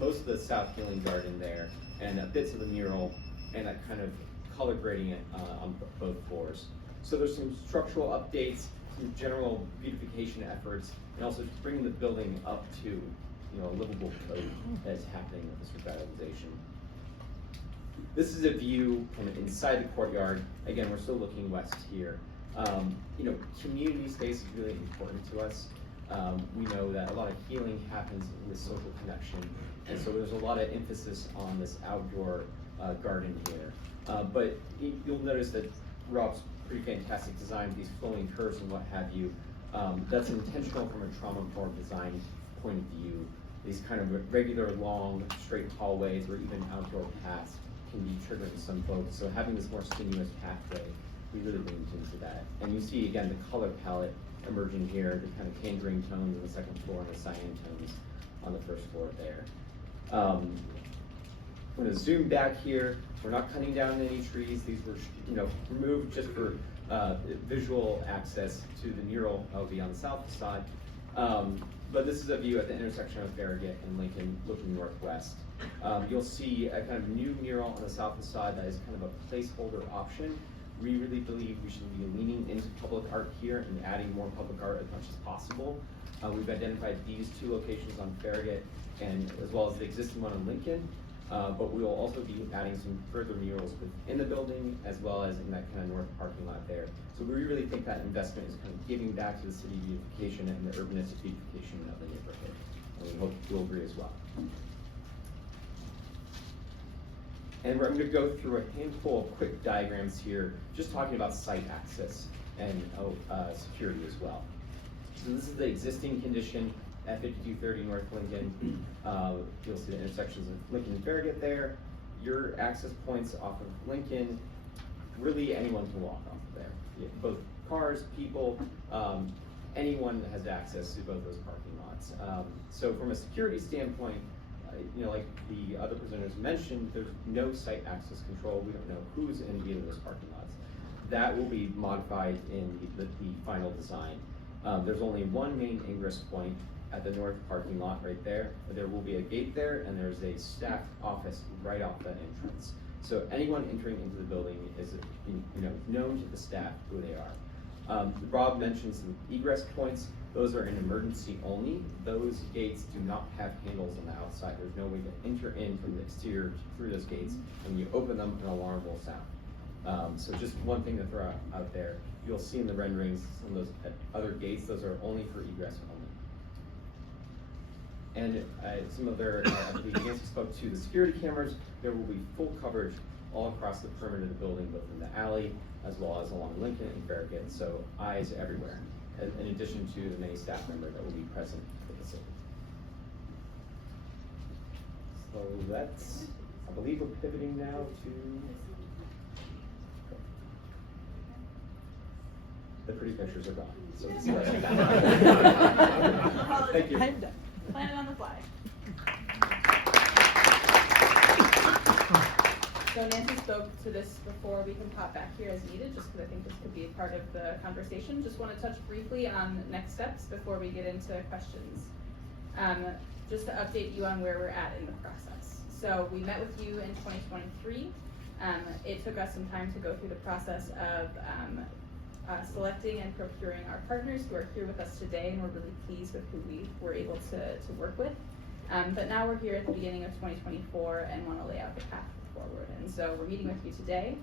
most of the south healing garden there, and bits of the mural, and that kind of color gradient on both floors. So there's some structural updates, some general beautification efforts, and also bringing the building up to a livable code that's happening with this revitalization. This is a view from inside the courtyard. Again, we're still looking west here. Community space is really important to us. We know that a lot of healing happens with social connection, and so there's a lot of emphasis on this outdoor garden here. But you'll notice that Rob's pretty fantastic design with these flowing curves and what have you. That's intentional from a trauma-informed design point of view. These kind of regular, long, straight hallways or even outdoor paths can be triggering some folks. So having this more sinuous pathway, we really leaned into that. And you see, again, the color palette emerging here, the kind of tangerine tones on the second floor and the cyan tones on the first floor there. I'm going to zoom back here. We're not cutting down any trees. These were, removed just for visual access to the mural that will be on the south facade. But this is a view at the intersection of Farragut and Lincoln looking northwest. You'll see a kind of new mural on the south facade that is kind of a placeholder option. We really believe we should be leaning into public art here and adding more public art as much as possible. We've identified these two locations on Farragut and as well as the existing one on Lincoln. But we will also be adding some further murals within the building as well as in that kind of north parking lot there. So we really think that investment is kind of giving back to the city beautification and the urbanistic beautification of the neighborhood. And we hope you'll agree as well. And I'm going to go through a handful of quick diagrams here, just talking about site access and security as well. So this is the existing condition at 5230 North Lincoln. You'll see the intersections of Lincoln and Farragut there. Your access points off of Lincoln, really anyone can walk off of there. Both cars, people, anyone has access to both those parking lots. So from a security standpoint, like the other presenters mentioned, there's no site access control. We don't know who's in either of those parking lots. That will be modified in the final design. There's only one main ingress point at the north parking lot right there. There will be a gate there, and there's a staff office right off that entrance. So anyone entering into the building is known to the staff who they are. Rob mentioned some egress points. Those are in emergency only. Those gates do not have handles on the outside. There's no way to enter in from the exterior through those gates. When you open them, an alarm will sound. So just one thing to throw out there. You'll see in the renderings some of those other gates, those are only for egress only. And some of their, Nancy spoke to the security cameras. There will be full coverage all across the perimeter of the building, both in the alley as well as along Lincoln and Farragut. So eyes everywhere, in addition to the many staff members that will be present at the facility. So that's, I believe we're pivoting now to the pretty pictures are gone. So this is where thank you. Plan it on the fly. So Nancy spoke to this before. We can pop back here as needed, just because I think this could be a part of the conversation. Just want to touch briefly on next steps before we get into questions. Just to update you on where we're at in the process. So we met with you in 2023. It took us some time to go through the process of selecting and procuring our partners who are here with us today, and we're really pleased with who we were able to work with. But now we're here at the beginning of 2024 and want to lay out the path forward. And so we're meeting with you today.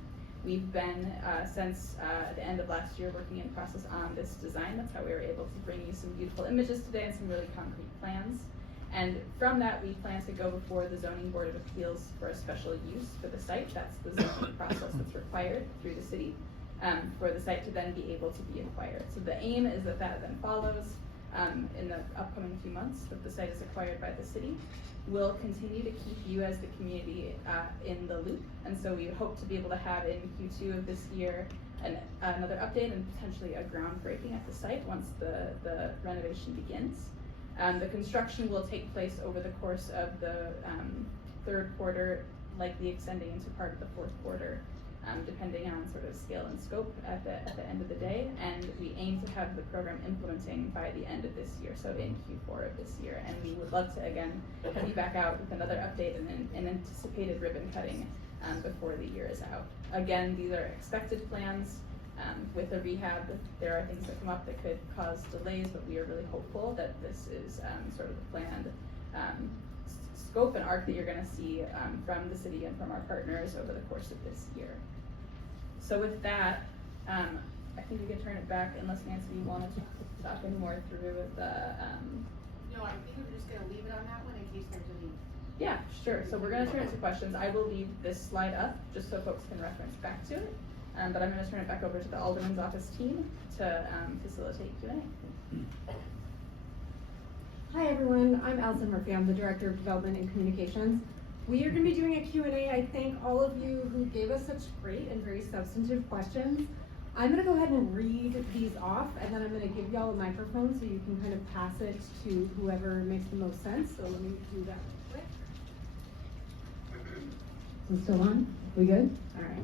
We've been, since the end of last year, working in process on this design. That's how we were able to bring you some beautiful images today and some really concrete plans. And from that, we plan to go before the Zoning Board of Appeals for a special use for the site. That's the zoning process that's required through the city for the site to then be able to be acquired. So the aim is that that then follows in the upcoming few months that the site is acquired by the city. We'll continue to keep you as the community in the loop. And so we hope to be able to have in Q2 of this year another update and potentially a groundbreaking at the site once the renovation begins. The construction will take place over the course of the third quarter, likely extending into part of the fourth quarter, depending on sort of scale and scope at the end of the day. And we aim to have the program implementing by the end of this year, so in Q4 of this year. And we would love to, again, have you back out with another update and an anticipated ribbon cutting before the year is out. Again, these are expected plans. With the rehab, there are things that come up that could cause delays, but we are really hopeful that this is sort of the planned scope and arc that you're gonna see from the city and from our partners over the course of this year. So with that, I think we can turn it back unless Nancy, you wanted to talk any more through the. No, I think we're just gonna leave it on that one in case there's any. Yeah, sure. So we're gonna turn it to questions. I will leave this slide up just so folks can reference back to it. But I'm gonna turn it back over to the Alderman's office team to facilitate Q&A. Hi everyone, I'm Allison Murphy. I'm the Director of Development and Communications. We are going to be doing a Q&A. I thank all of you who gave us such great and very substantive questions. I'm going to go ahead and read these off, and then I'm going to give y'all a microphone so you can kind of pass it to whoever makes the most sense. So let me do that real quick. Is it still on? We good? All right.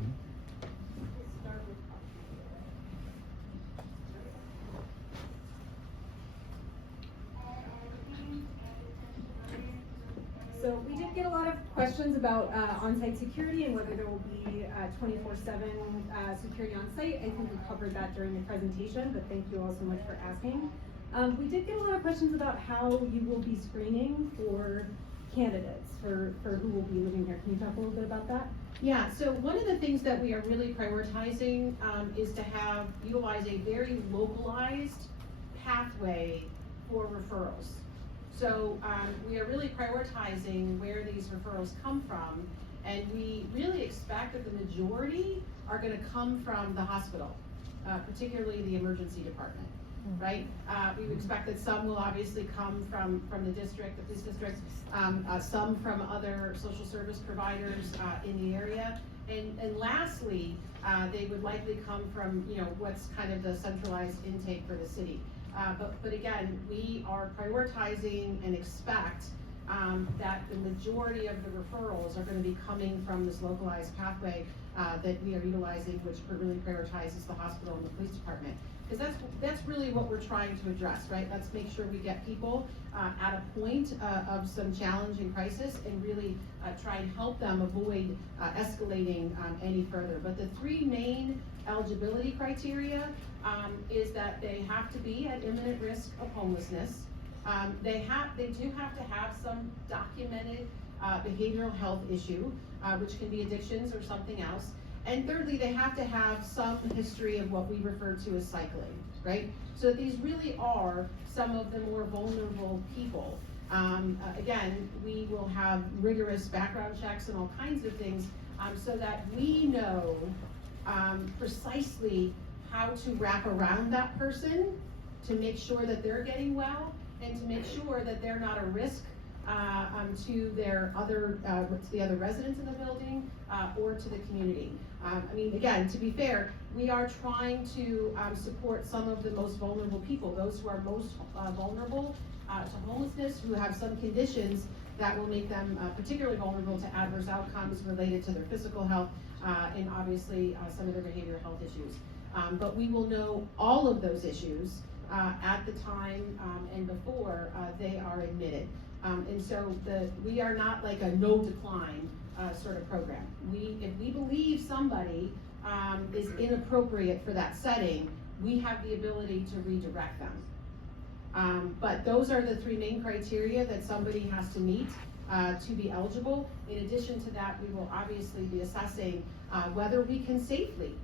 So we did get a lot of questions about on-site security and whether there will be 24/7 security on-site. I think we covered that during the presentation, but thank you all so much for asking. We did get a lot of questions about how you will be screening for candidates for who will be living here. Can you talk a little bit about that? Yeah, so one of the things that we are really prioritizing is to utilize a very localized pathway for referrals. So we are really prioritizing where these referrals come from, and we really expect that the majority are going to come from the hospital, particularly the emergency department, right? We would expect that some will obviously come from the district, the police district, some from other social service providers in the area, and lastly, they would likely come from, what's kind of the centralized intake for the city. But again, we are prioritizing and expect that the majority of the referrals are going to be coming from this localized pathway that we are utilizing, which really prioritizes the hospital and the police department. Because that's really what we're trying to address, right? Let's make sure we get people at a point of some challenge and crisis and really try and help them avoid escalating any further. But the three main eligibility criteria is that they have to be at imminent risk of homelessness. They do have to have some documented behavioral health issue, which can be addictions or something else. And thirdly, they have to have some history of what we refer to as cycling, right? So these really are some of the more vulnerable people. Again, we will have rigorous background checks and all kinds of things so that we know precisely how to wrap around that person to make sure that they're getting well and to make sure that they're not a risk to the other residents in the building or to the community. Again, to be fair, we are trying to support some of the most vulnerable people, those who are most vulnerable to homelessness, who have some conditions that will make them particularly vulnerable to adverse outcomes related to their physical health and obviously some of their behavioral health issues. But we will know all of those issues at the time and before they are admitted. And so we are not like a no decline sort of program. If we believe somebody is inappropriate for that setting, we have the ability to redirect them. But those are the three main criteria that somebody has to meet to be eligible. In addition to that, we will obviously be assessing whether we can safely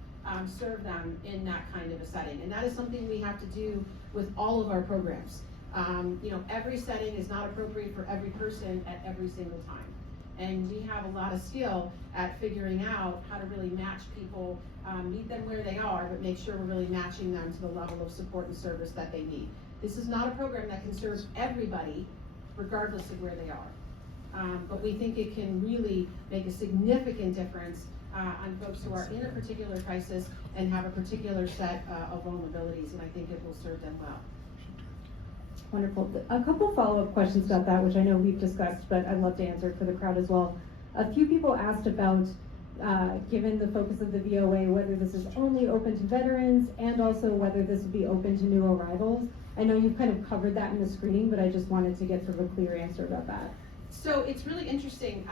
serve them in that kind of a setting. And that is something we have to do with all of our programs. Every setting is not appropriate for every person at every single time. And we have a lot of skill at figuring out how to really match people, meet them where they are, but make sure we're really matching them to the level of support and service that they need. This is not a program that can serve everybody, regardless of where they are. But we think it can really make a significant difference on folks who are in a particular crisis and have a particular set of vulnerabilities, and I think it will serve them well. Wonderful. A couple follow-up questions about that, which I know we've discussed, but I'd love to answer it for the crowd as well. A few people asked about, given the focus of the VOA, whether this is only open to veterans and also whether this would be open to new arrivals. I know you've kind of covered that in the screening, but I just wanted to get sort of a clear answer about that. So it's really interesting.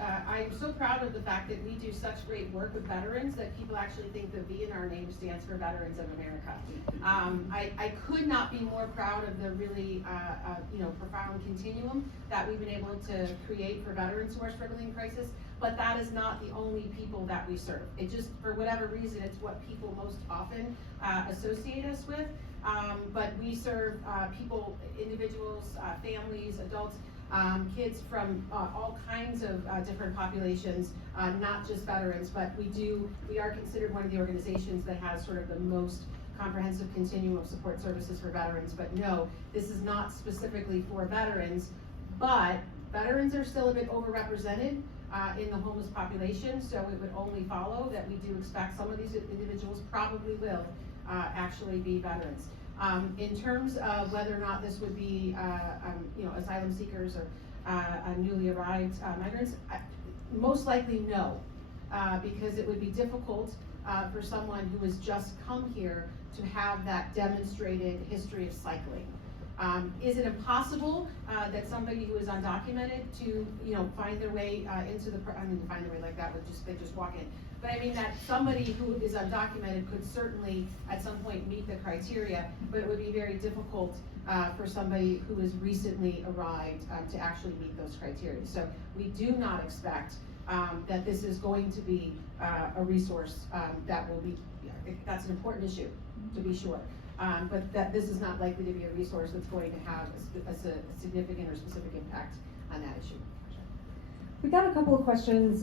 I'm so proud of the fact that we do such great work with veterans that people actually think the V in our name stands for Veterans of America. I could not be more proud of the really profound continuum that we've been able to create for veterans who are struggling in crisis, but that is not the only people that we serve. It just, for whatever reason, it's what people most often associate us with. But we serve people, individuals, families, adults, kids from all kinds of different populations, not just veterans, but we are considered one of the organizations that has sort of the most comprehensive continuum of support services for veterans. But no, this is not specifically for veterans, but veterans are still a bit overrepresented in the homeless population, so it would only follow that we do expect some of these individuals probably will actually be veterans. In terms of whether or not this would be, asylum seekers or newly arrived migrants, most likely no, because it would be difficult for someone who has just come here to have that demonstrated history of cycling. Is it impossible that somebody who is undocumented to, find their way into the, find their way like that would they just walk in. But I mean that somebody who is undocumented could certainly at some point meet the criteria, but it would be very difficult for somebody who has recently arrived to actually meet those criteria. So we do not expect that this is going to be a resource that will be, that's an important issue, to be sure. But that this is not likely to be a resource that's going to have a significant or specific impact on that issue. We got a couple of questions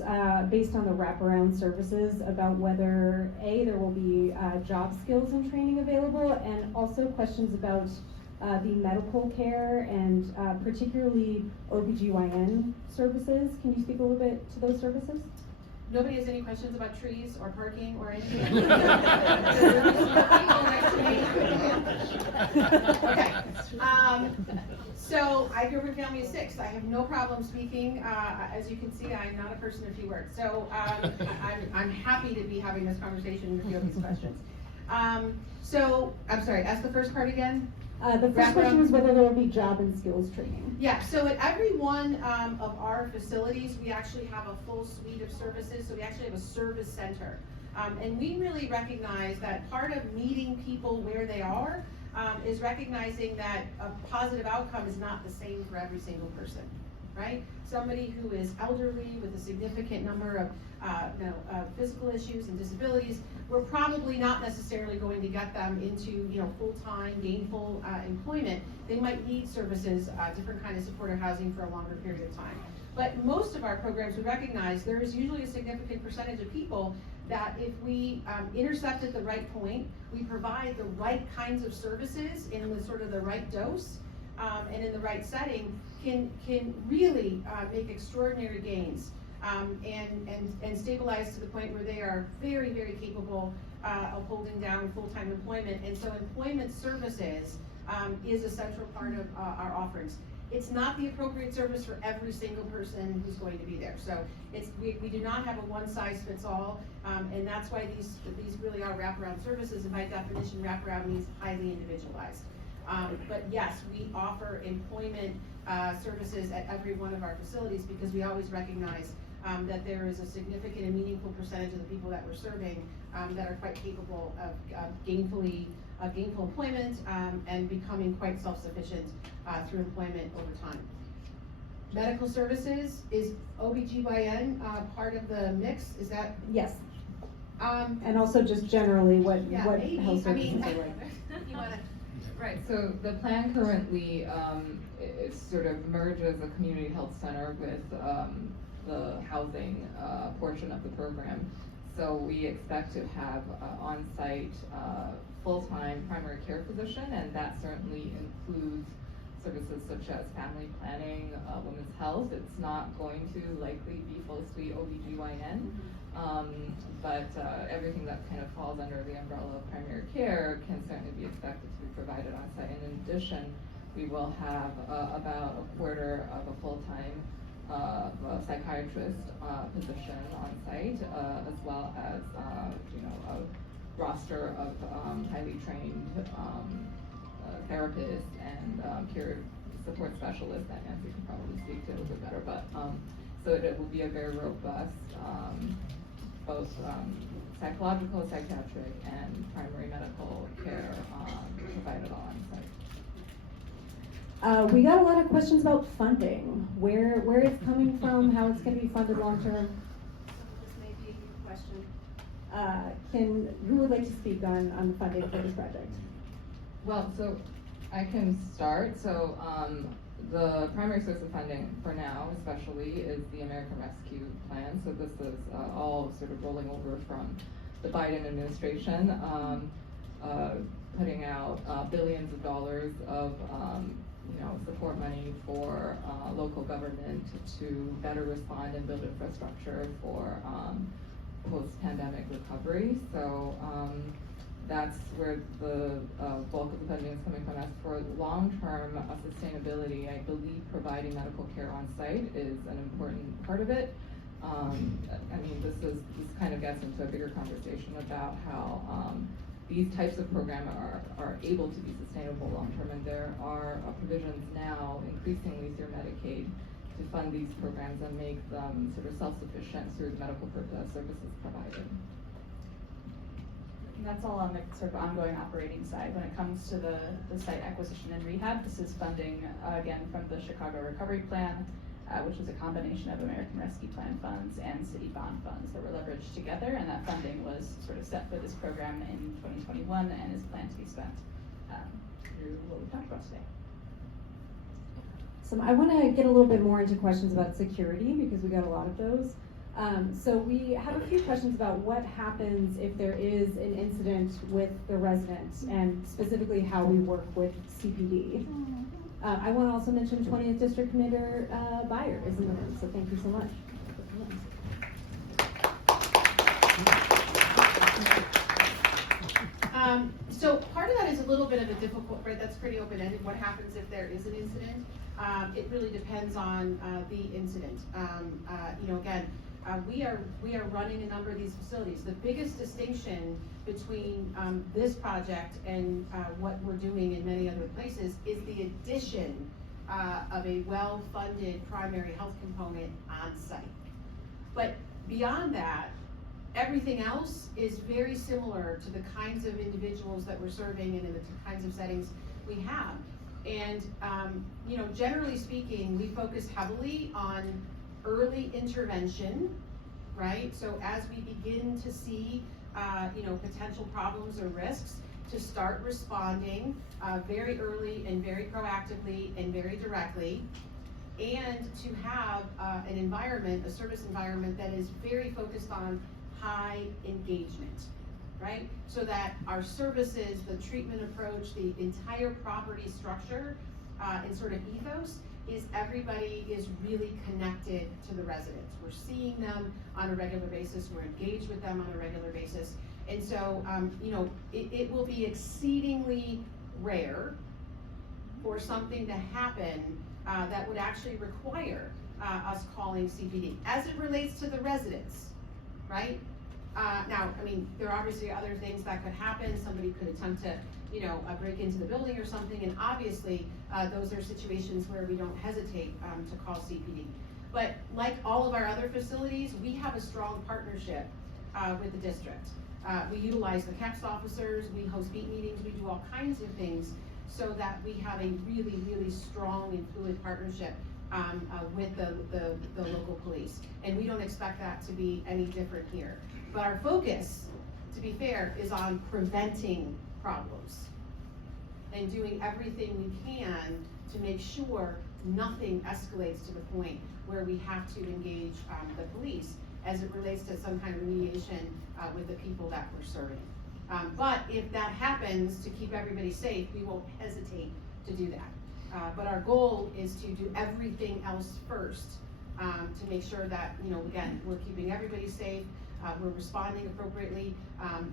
based on the wraparound services about whether there will be job skills and training available, and also questions about the medical care and particularly OBGYN services. Can you speak a little bit to those services? Nobody has any questions about trees or parking or anything? Okay. So I grew up in a family of 6. I have no problem speaking. As you can see, I'm not a person of few words. So I'm happy to be having this conversation with you on these questions. So I'm sorry, ask the first part again. The first question was whether there will be job and skills training. Yeah, so at every one of our facilities, we actually have a full suite of services. So we actually have a service center. And we really recognize that part of meeting people where they are is recognizing that a positive outcome is not the same for every single person, right? Somebody who is elderly with a significant number of physical issues and disabilities, we're probably not necessarily going to get them into full-time gainful employment. They might need services, different kind of supportive housing for a longer period of time. But most of our programs, we recognize there is usually a significant percentage of people that if we intercept at the right point, we provide the right kinds of services in the sort of the right dose and in the right setting, can really make extraordinary gains and stabilize to the point where they are very, very capable of holding down full-time employment. And so employment services is a central part of our offerings. It's not the appropriate service for every single person who's going to be there. So we do not have a one-size-fits-all, and that's why these really are wraparound services, and by definition, wraparound means highly individualized. But yes, we offer employment services at every one of our facilities because we always recognize that there is a significant and meaningful percentage of the people that we're serving that are quite capable of gainful employment and becoming quite self-sufficient through employment over time. Medical services, is OBGYN part of the mix? Is that? Yes. And also just generally what Yeah, health maybe. services are like. You wanna? Right, so the plan currently, it sort of merges a community health center with, the housing, portion of the program. So we expect to have, on-site, full-time primary care physician, and that certainly includes services such as family planning, women's health. It's not going to likely be full suite OBGYN. But everything that kind of falls under the umbrella of primary care can certainly be expected to be provided on site. And in addition, we will have about a quarter of a full-time psychiatrist position on site, as well as a roster of highly trained therapists and peer support specialists that Nancy can probably speak to a little bit better. But so it will be a very robust, both psychological, psychiatric, and primary medical care provided on site. We got a lot of questions about funding, where it's coming from, how it's going to be funded long term. This may be a question. Who would like to speak on the funding for this project? Well, so I can start. So the primary source of funding for now, especially, is the American Rescue Plan. So this is all sort of rolling over from the Biden administration, putting out billions of dollars of support money for local government to better respond and build infrastructure for post-pandemic recovery. So that's where the bulk of the funding is coming from. As for long-term sustainability, I believe providing medical care on site is an important part of it. I mean, this kind of gets into a bigger conversation about how these types of programs are able to be sustainable long-term, and there are provisions now increasingly through Medicaid to fund these programs and make them sort of self-sufficient through the medical services provided. And that's all on the sort of ongoing operating side. When it comes to the site acquisition and rehab, this is funding, again, from the Chicago Recovery Plan, which is a combination of American Rescue Plan funds and city bond funds that were leveraged together, and that funding was sort of set for this program in 2021 and is planned to be spent through what we talked about today. So I want to get a little bit more into questions about security, because we got a lot of those. So we have a few questions about what happens if there is an incident with the residents, and specifically how we work with CPD. I want to also mention 20th District Commander Byer is in the room, so thank you so much. So part of that is a little bit of a difficult, right, that's pretty open-ended. What happens if there is an incident? It really depends on the incident. Again, we are running a number of these facilities. The biggest distinction between this project and what we're doing in many other places is the addition of a well-funded primary health component on site. But beyond that, everything else is very similar to the kinds of individuals that we're serving and in the kinds of settings we have. And generally speaking, we focus heavily on early intervention, right? So as we begin to see, potential problems or risks, to start responding very early and very proactively and very directly, and to have an environment, a service environment that is very focused on high engagement, right? So that our services, the treatment approach, the entire property structure, and sort of ethos is everybody is really connected to the residents. We're seeing them on a regular basis, we're engaged with them on a regular basis. And so, it will be exceedingly rare for something to happen that would actually require us calling CPD. As it relates to the residents, right? Now, I mean, there are obviously other things that could happen. Somebody could attempt to, break into the building or something, and obviously, those are situations where we don't hesitate to call CPD. But like all of our other facilities, we have a strong partnership with the district. We utilize the CAPS officers, we host beat meetings, we do all kinds of things so that we have a really, really strong and fluid partnership with the local police. And we don't expect that to be any different here. But our focus, to be fair, is on preventing problems. and doing everything we can to make sure nothing escalates to the point where we have to engage the police as it relates to some kind of remediation with the people that we're serving. But if that happens, to keep everybody safe, we won't hesitate to do that. But our goal is to do everything else first to make sure that, again, we're keeping everybody safe, we're responding appropriately,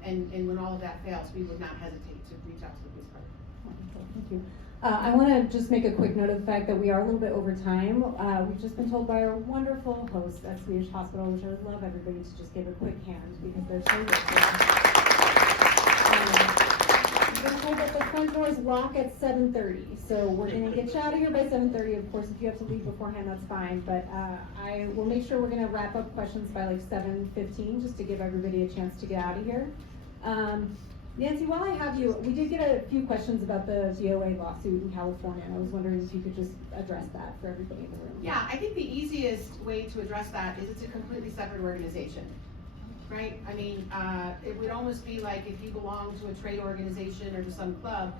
and when all of that fails, we would not hesitate to reach out to the police department. Wonderful, thank you. I want to just make a quick note of the fact that we are a little bit over time. We've just been told by our wonderful host at Swedish Hospital, which I would love everybody to just give a quick hand because they're so good. We've been told that the front doors lock at 7:30, so we're going to get you out of here by 7:30. Of course, if you have to leave beforehand, that's fine, but I will make sure we're going to wrap up questions by like 7:15 just to give everybody a chance to get out of here. Nancy, while I have you, we did get a few questions about the VOA lawsuit in California, and I was wondering if you could just address that for everybody in the room. Yeah, I think the easiest way to address that is it's a completely separate organization, right? I mean, it would almost be like if you belong to a trade organization or to some club,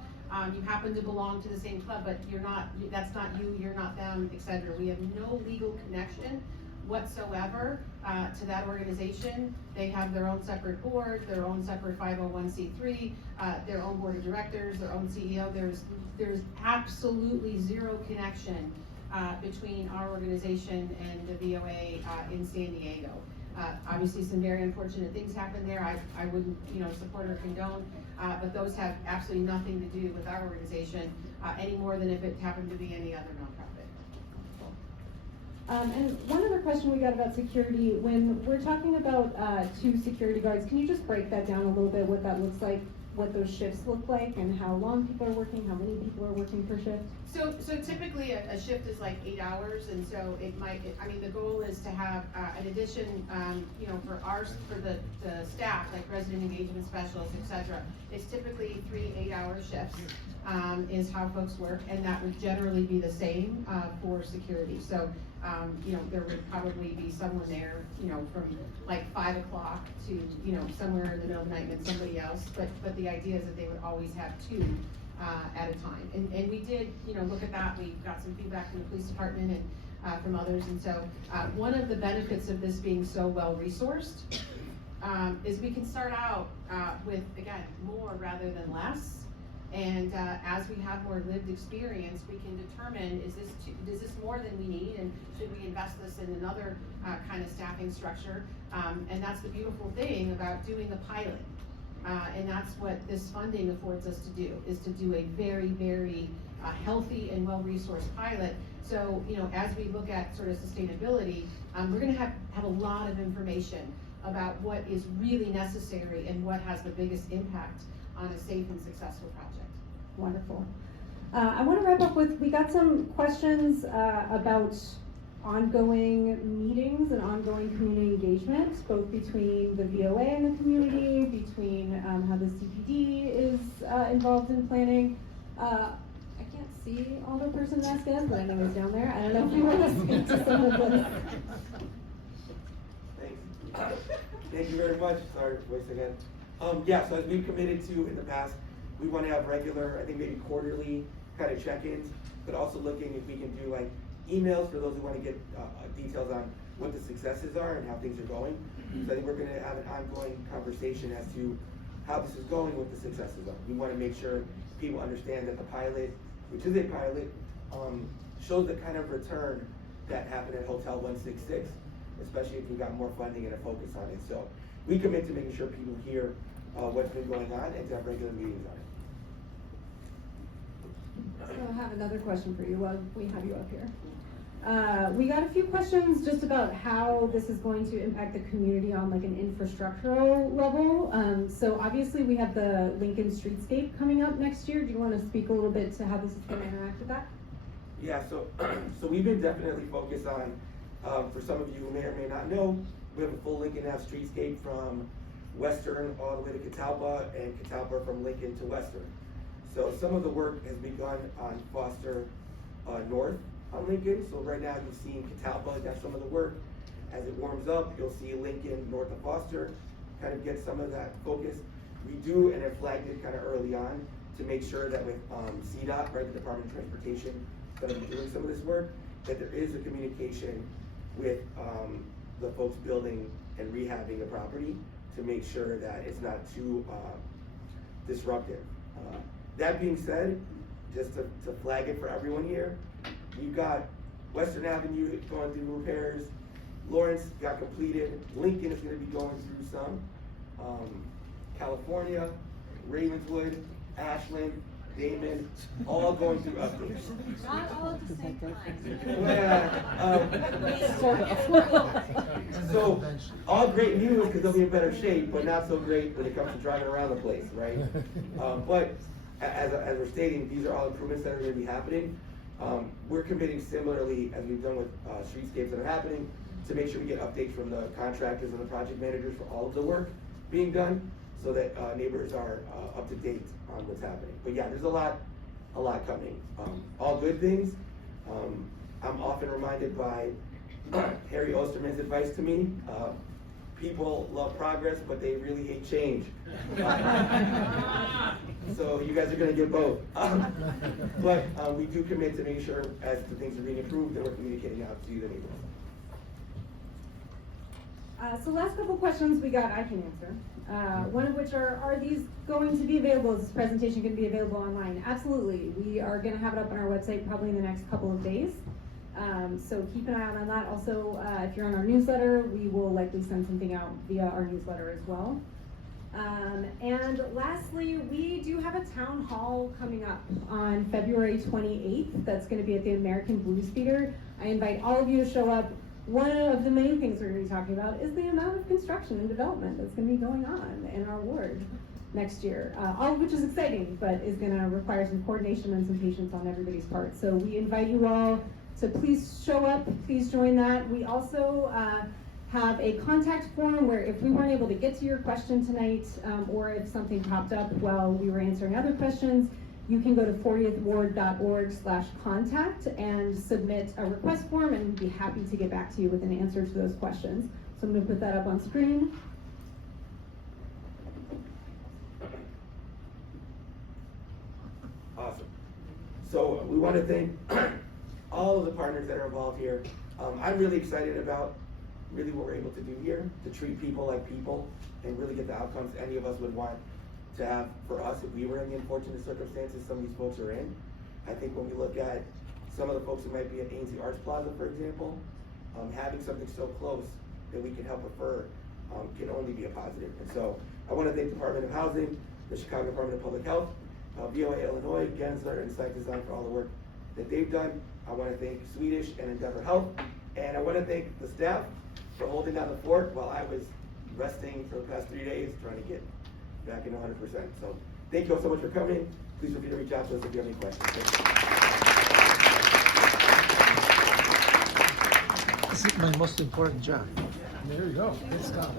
you happen to belong to the same club, but you're not, that's not you, you're not them, etc. We have no legal connection whatsoever to that organization. They have their own separate board, their own separate 501c3, their own board of directors, their own CEO. There's absolutely zero connection between our organization and the VOA in San Diego. Obviously some very unfortunate things happen there. I wouldn't, support or condone, but those have absolutely nothing to do with our organization any more than if it happened to be any other nonprofit. And one other question we got about security, when we're talking about 2 security guards, can you just break that down a little bit, what that looks like, what those shifts look like, and how long people are working, how many people are working per shift? So typically a shift is like 8 hours, and so the goal is to have an addition, for the staff, like resident engagement specialists, et cetera. It's typically 3 8-hour shifts, is how folks work, and that would generally be the same for security. So, there would probably be someone there, from like 5 o'clock to, somewhere in the middle of the night and then somebody else, but the idea is that they would always have 2 at a time. And we did, look at that. We got some feedback from the police department and from others. And so one of the benefits of this being so well resourced is we can start out with, again, more rather than less. And as we have more lived experience, we can determine, is this more than we need, and should we invest this in another kind of staffing structure? And that's the beautiful thing about doing the pilot. And that's what this funding affords us to do, is to do a very, very healthy and well-resourced pilot. So, as we look at sort of sustainability, we're gonna have a lot of information about what is really necessary and what has the biggest impact on a safe and successful project. Wonderful. I want to wrap up with, we got some questions about ongoing meetings and ongoing community engagement, both between the VOA and the community, between how the CPD is involved in planning. I can't see Alderperson Vasquez, but I know he's down there. I don't know if you want to speak to some of this. Thanks. Thank you very much. Sorry, voice again. So as we've committed to in the past, we want to have regular, I think maybe quarterly kind of check-ins, but also looking if we can do like emails for those who want to get details on what the successes are and how things are going. So I think we're going to have an ongoing conversation as to how this is going, what the successes are. We want to make sure people understand that the pilot, which is a pilot, shows the kind of return that happened at Hotel 166, especially if we've got more funding and a focus on it. So we commit to making sure people hear what's been going on and to have regular meetings on it. So I have another question for you while we have you up here. We got a few questions just about how this is going to impact the community on like an infrastructural level. So obviously we have the Lincoln Streetscape coming up next year. Do you want to speak a little bit to how this is going to interact with that? Yeah, so we've been definitely focused on, for some of you who may or may not know, we have a full Lincoln Ave streetscape from Western all the way to Catalpa, and Catalpa from Lincoln to Western. So some of the work has begun on Foster North on Lincoln. So right now you've seen Catalpa, that's some of the work. As it warms up, you'll see Lincoln north of Foster, kind of get some of that focus. We do, and have flagged it kind of early on, to make sure that with CDOT, right, the Department of Transportation, is gonna be doing some of this work, that there is a communication with the folks building and rehabbing the property to make sure that it's not too disruptive. That being said, just to flag it for everyone here, you've got Western Avenue going through repairs, Lawrence got completed, Lincoln is gonna be going through some, California, Ravenswood, Ashland, Damon, all going through updates. Not all at the same time. So, all great news because they'll be in better shape, but not so great when it comes to driving around the place, right? But as we're stating, these are all improvements that are gonna be happening. We're committing similarly, as we've done with streetscapes that are happening, to make sure we get updates from the contractors and the project managers for all of the work being done, so that neighbors are up to date on what's happening. But yeah, there's a lot coming. All good things. I'm often reminded by Harry Osterman's advice to me, people love progress, but they really hate change. So you guys are gonna get both. But we do commit to making sure as the things are being improved that we're communicating out to the neighbors. So last couple questions we got, I can answer. One of which are these going to be available, is this presentation going to be available online? Absolutely. We are going to have it up on our website probably in the next couple of days. So keep an eye out on that. Also, if you're on our newsletter, we will likely send something out via our newsletter as well. And lastly, we do have a town hall coming up on February 28th. That's going to be at the American Blues Theater. I invite all of you to show up. One of the main things we're going to be talking about is the amount of construction and development that's going to be going on in our ward next year. All of which is exciting, but is going to require some coordination and some patience on everybody's part. So we invite you all to please show up, please join that. We also have a contact form where if we weren't able to get to your question tonight, or if something popped up while we were answering other questions, you can go to 40thward.org/contact and submit a request form, and we'd be happy to get back to you with an answer to those questions. So I'm going to put that up on screen. Awesome. So we want to thank all of the partners that are involved here. I'm really excited about really what we're able to do here, to treat people like people and really get the outcomes any of us would want to have for us if we were in the unfortunate circumstances some of these folks are in. I think when we look at some of the folks who might be at Ainsley Arts Plaza, for example, having something so close that we can help refer can only be a positive. And so I want to thank the Department of Housing, the Chicago Department of Public Health, VOA Illinois, Gensler, and Site Design for all the work that they've done. I want to thank Swedish and Endeavor Health, and I want to thank the staff for holding down the fort while I was resting for the past 3 days trying to get back in 100%. So thank you all so much for coming. Please feel free to reach out to us if you have any questions. This is my most important job. There you go. Good stuff.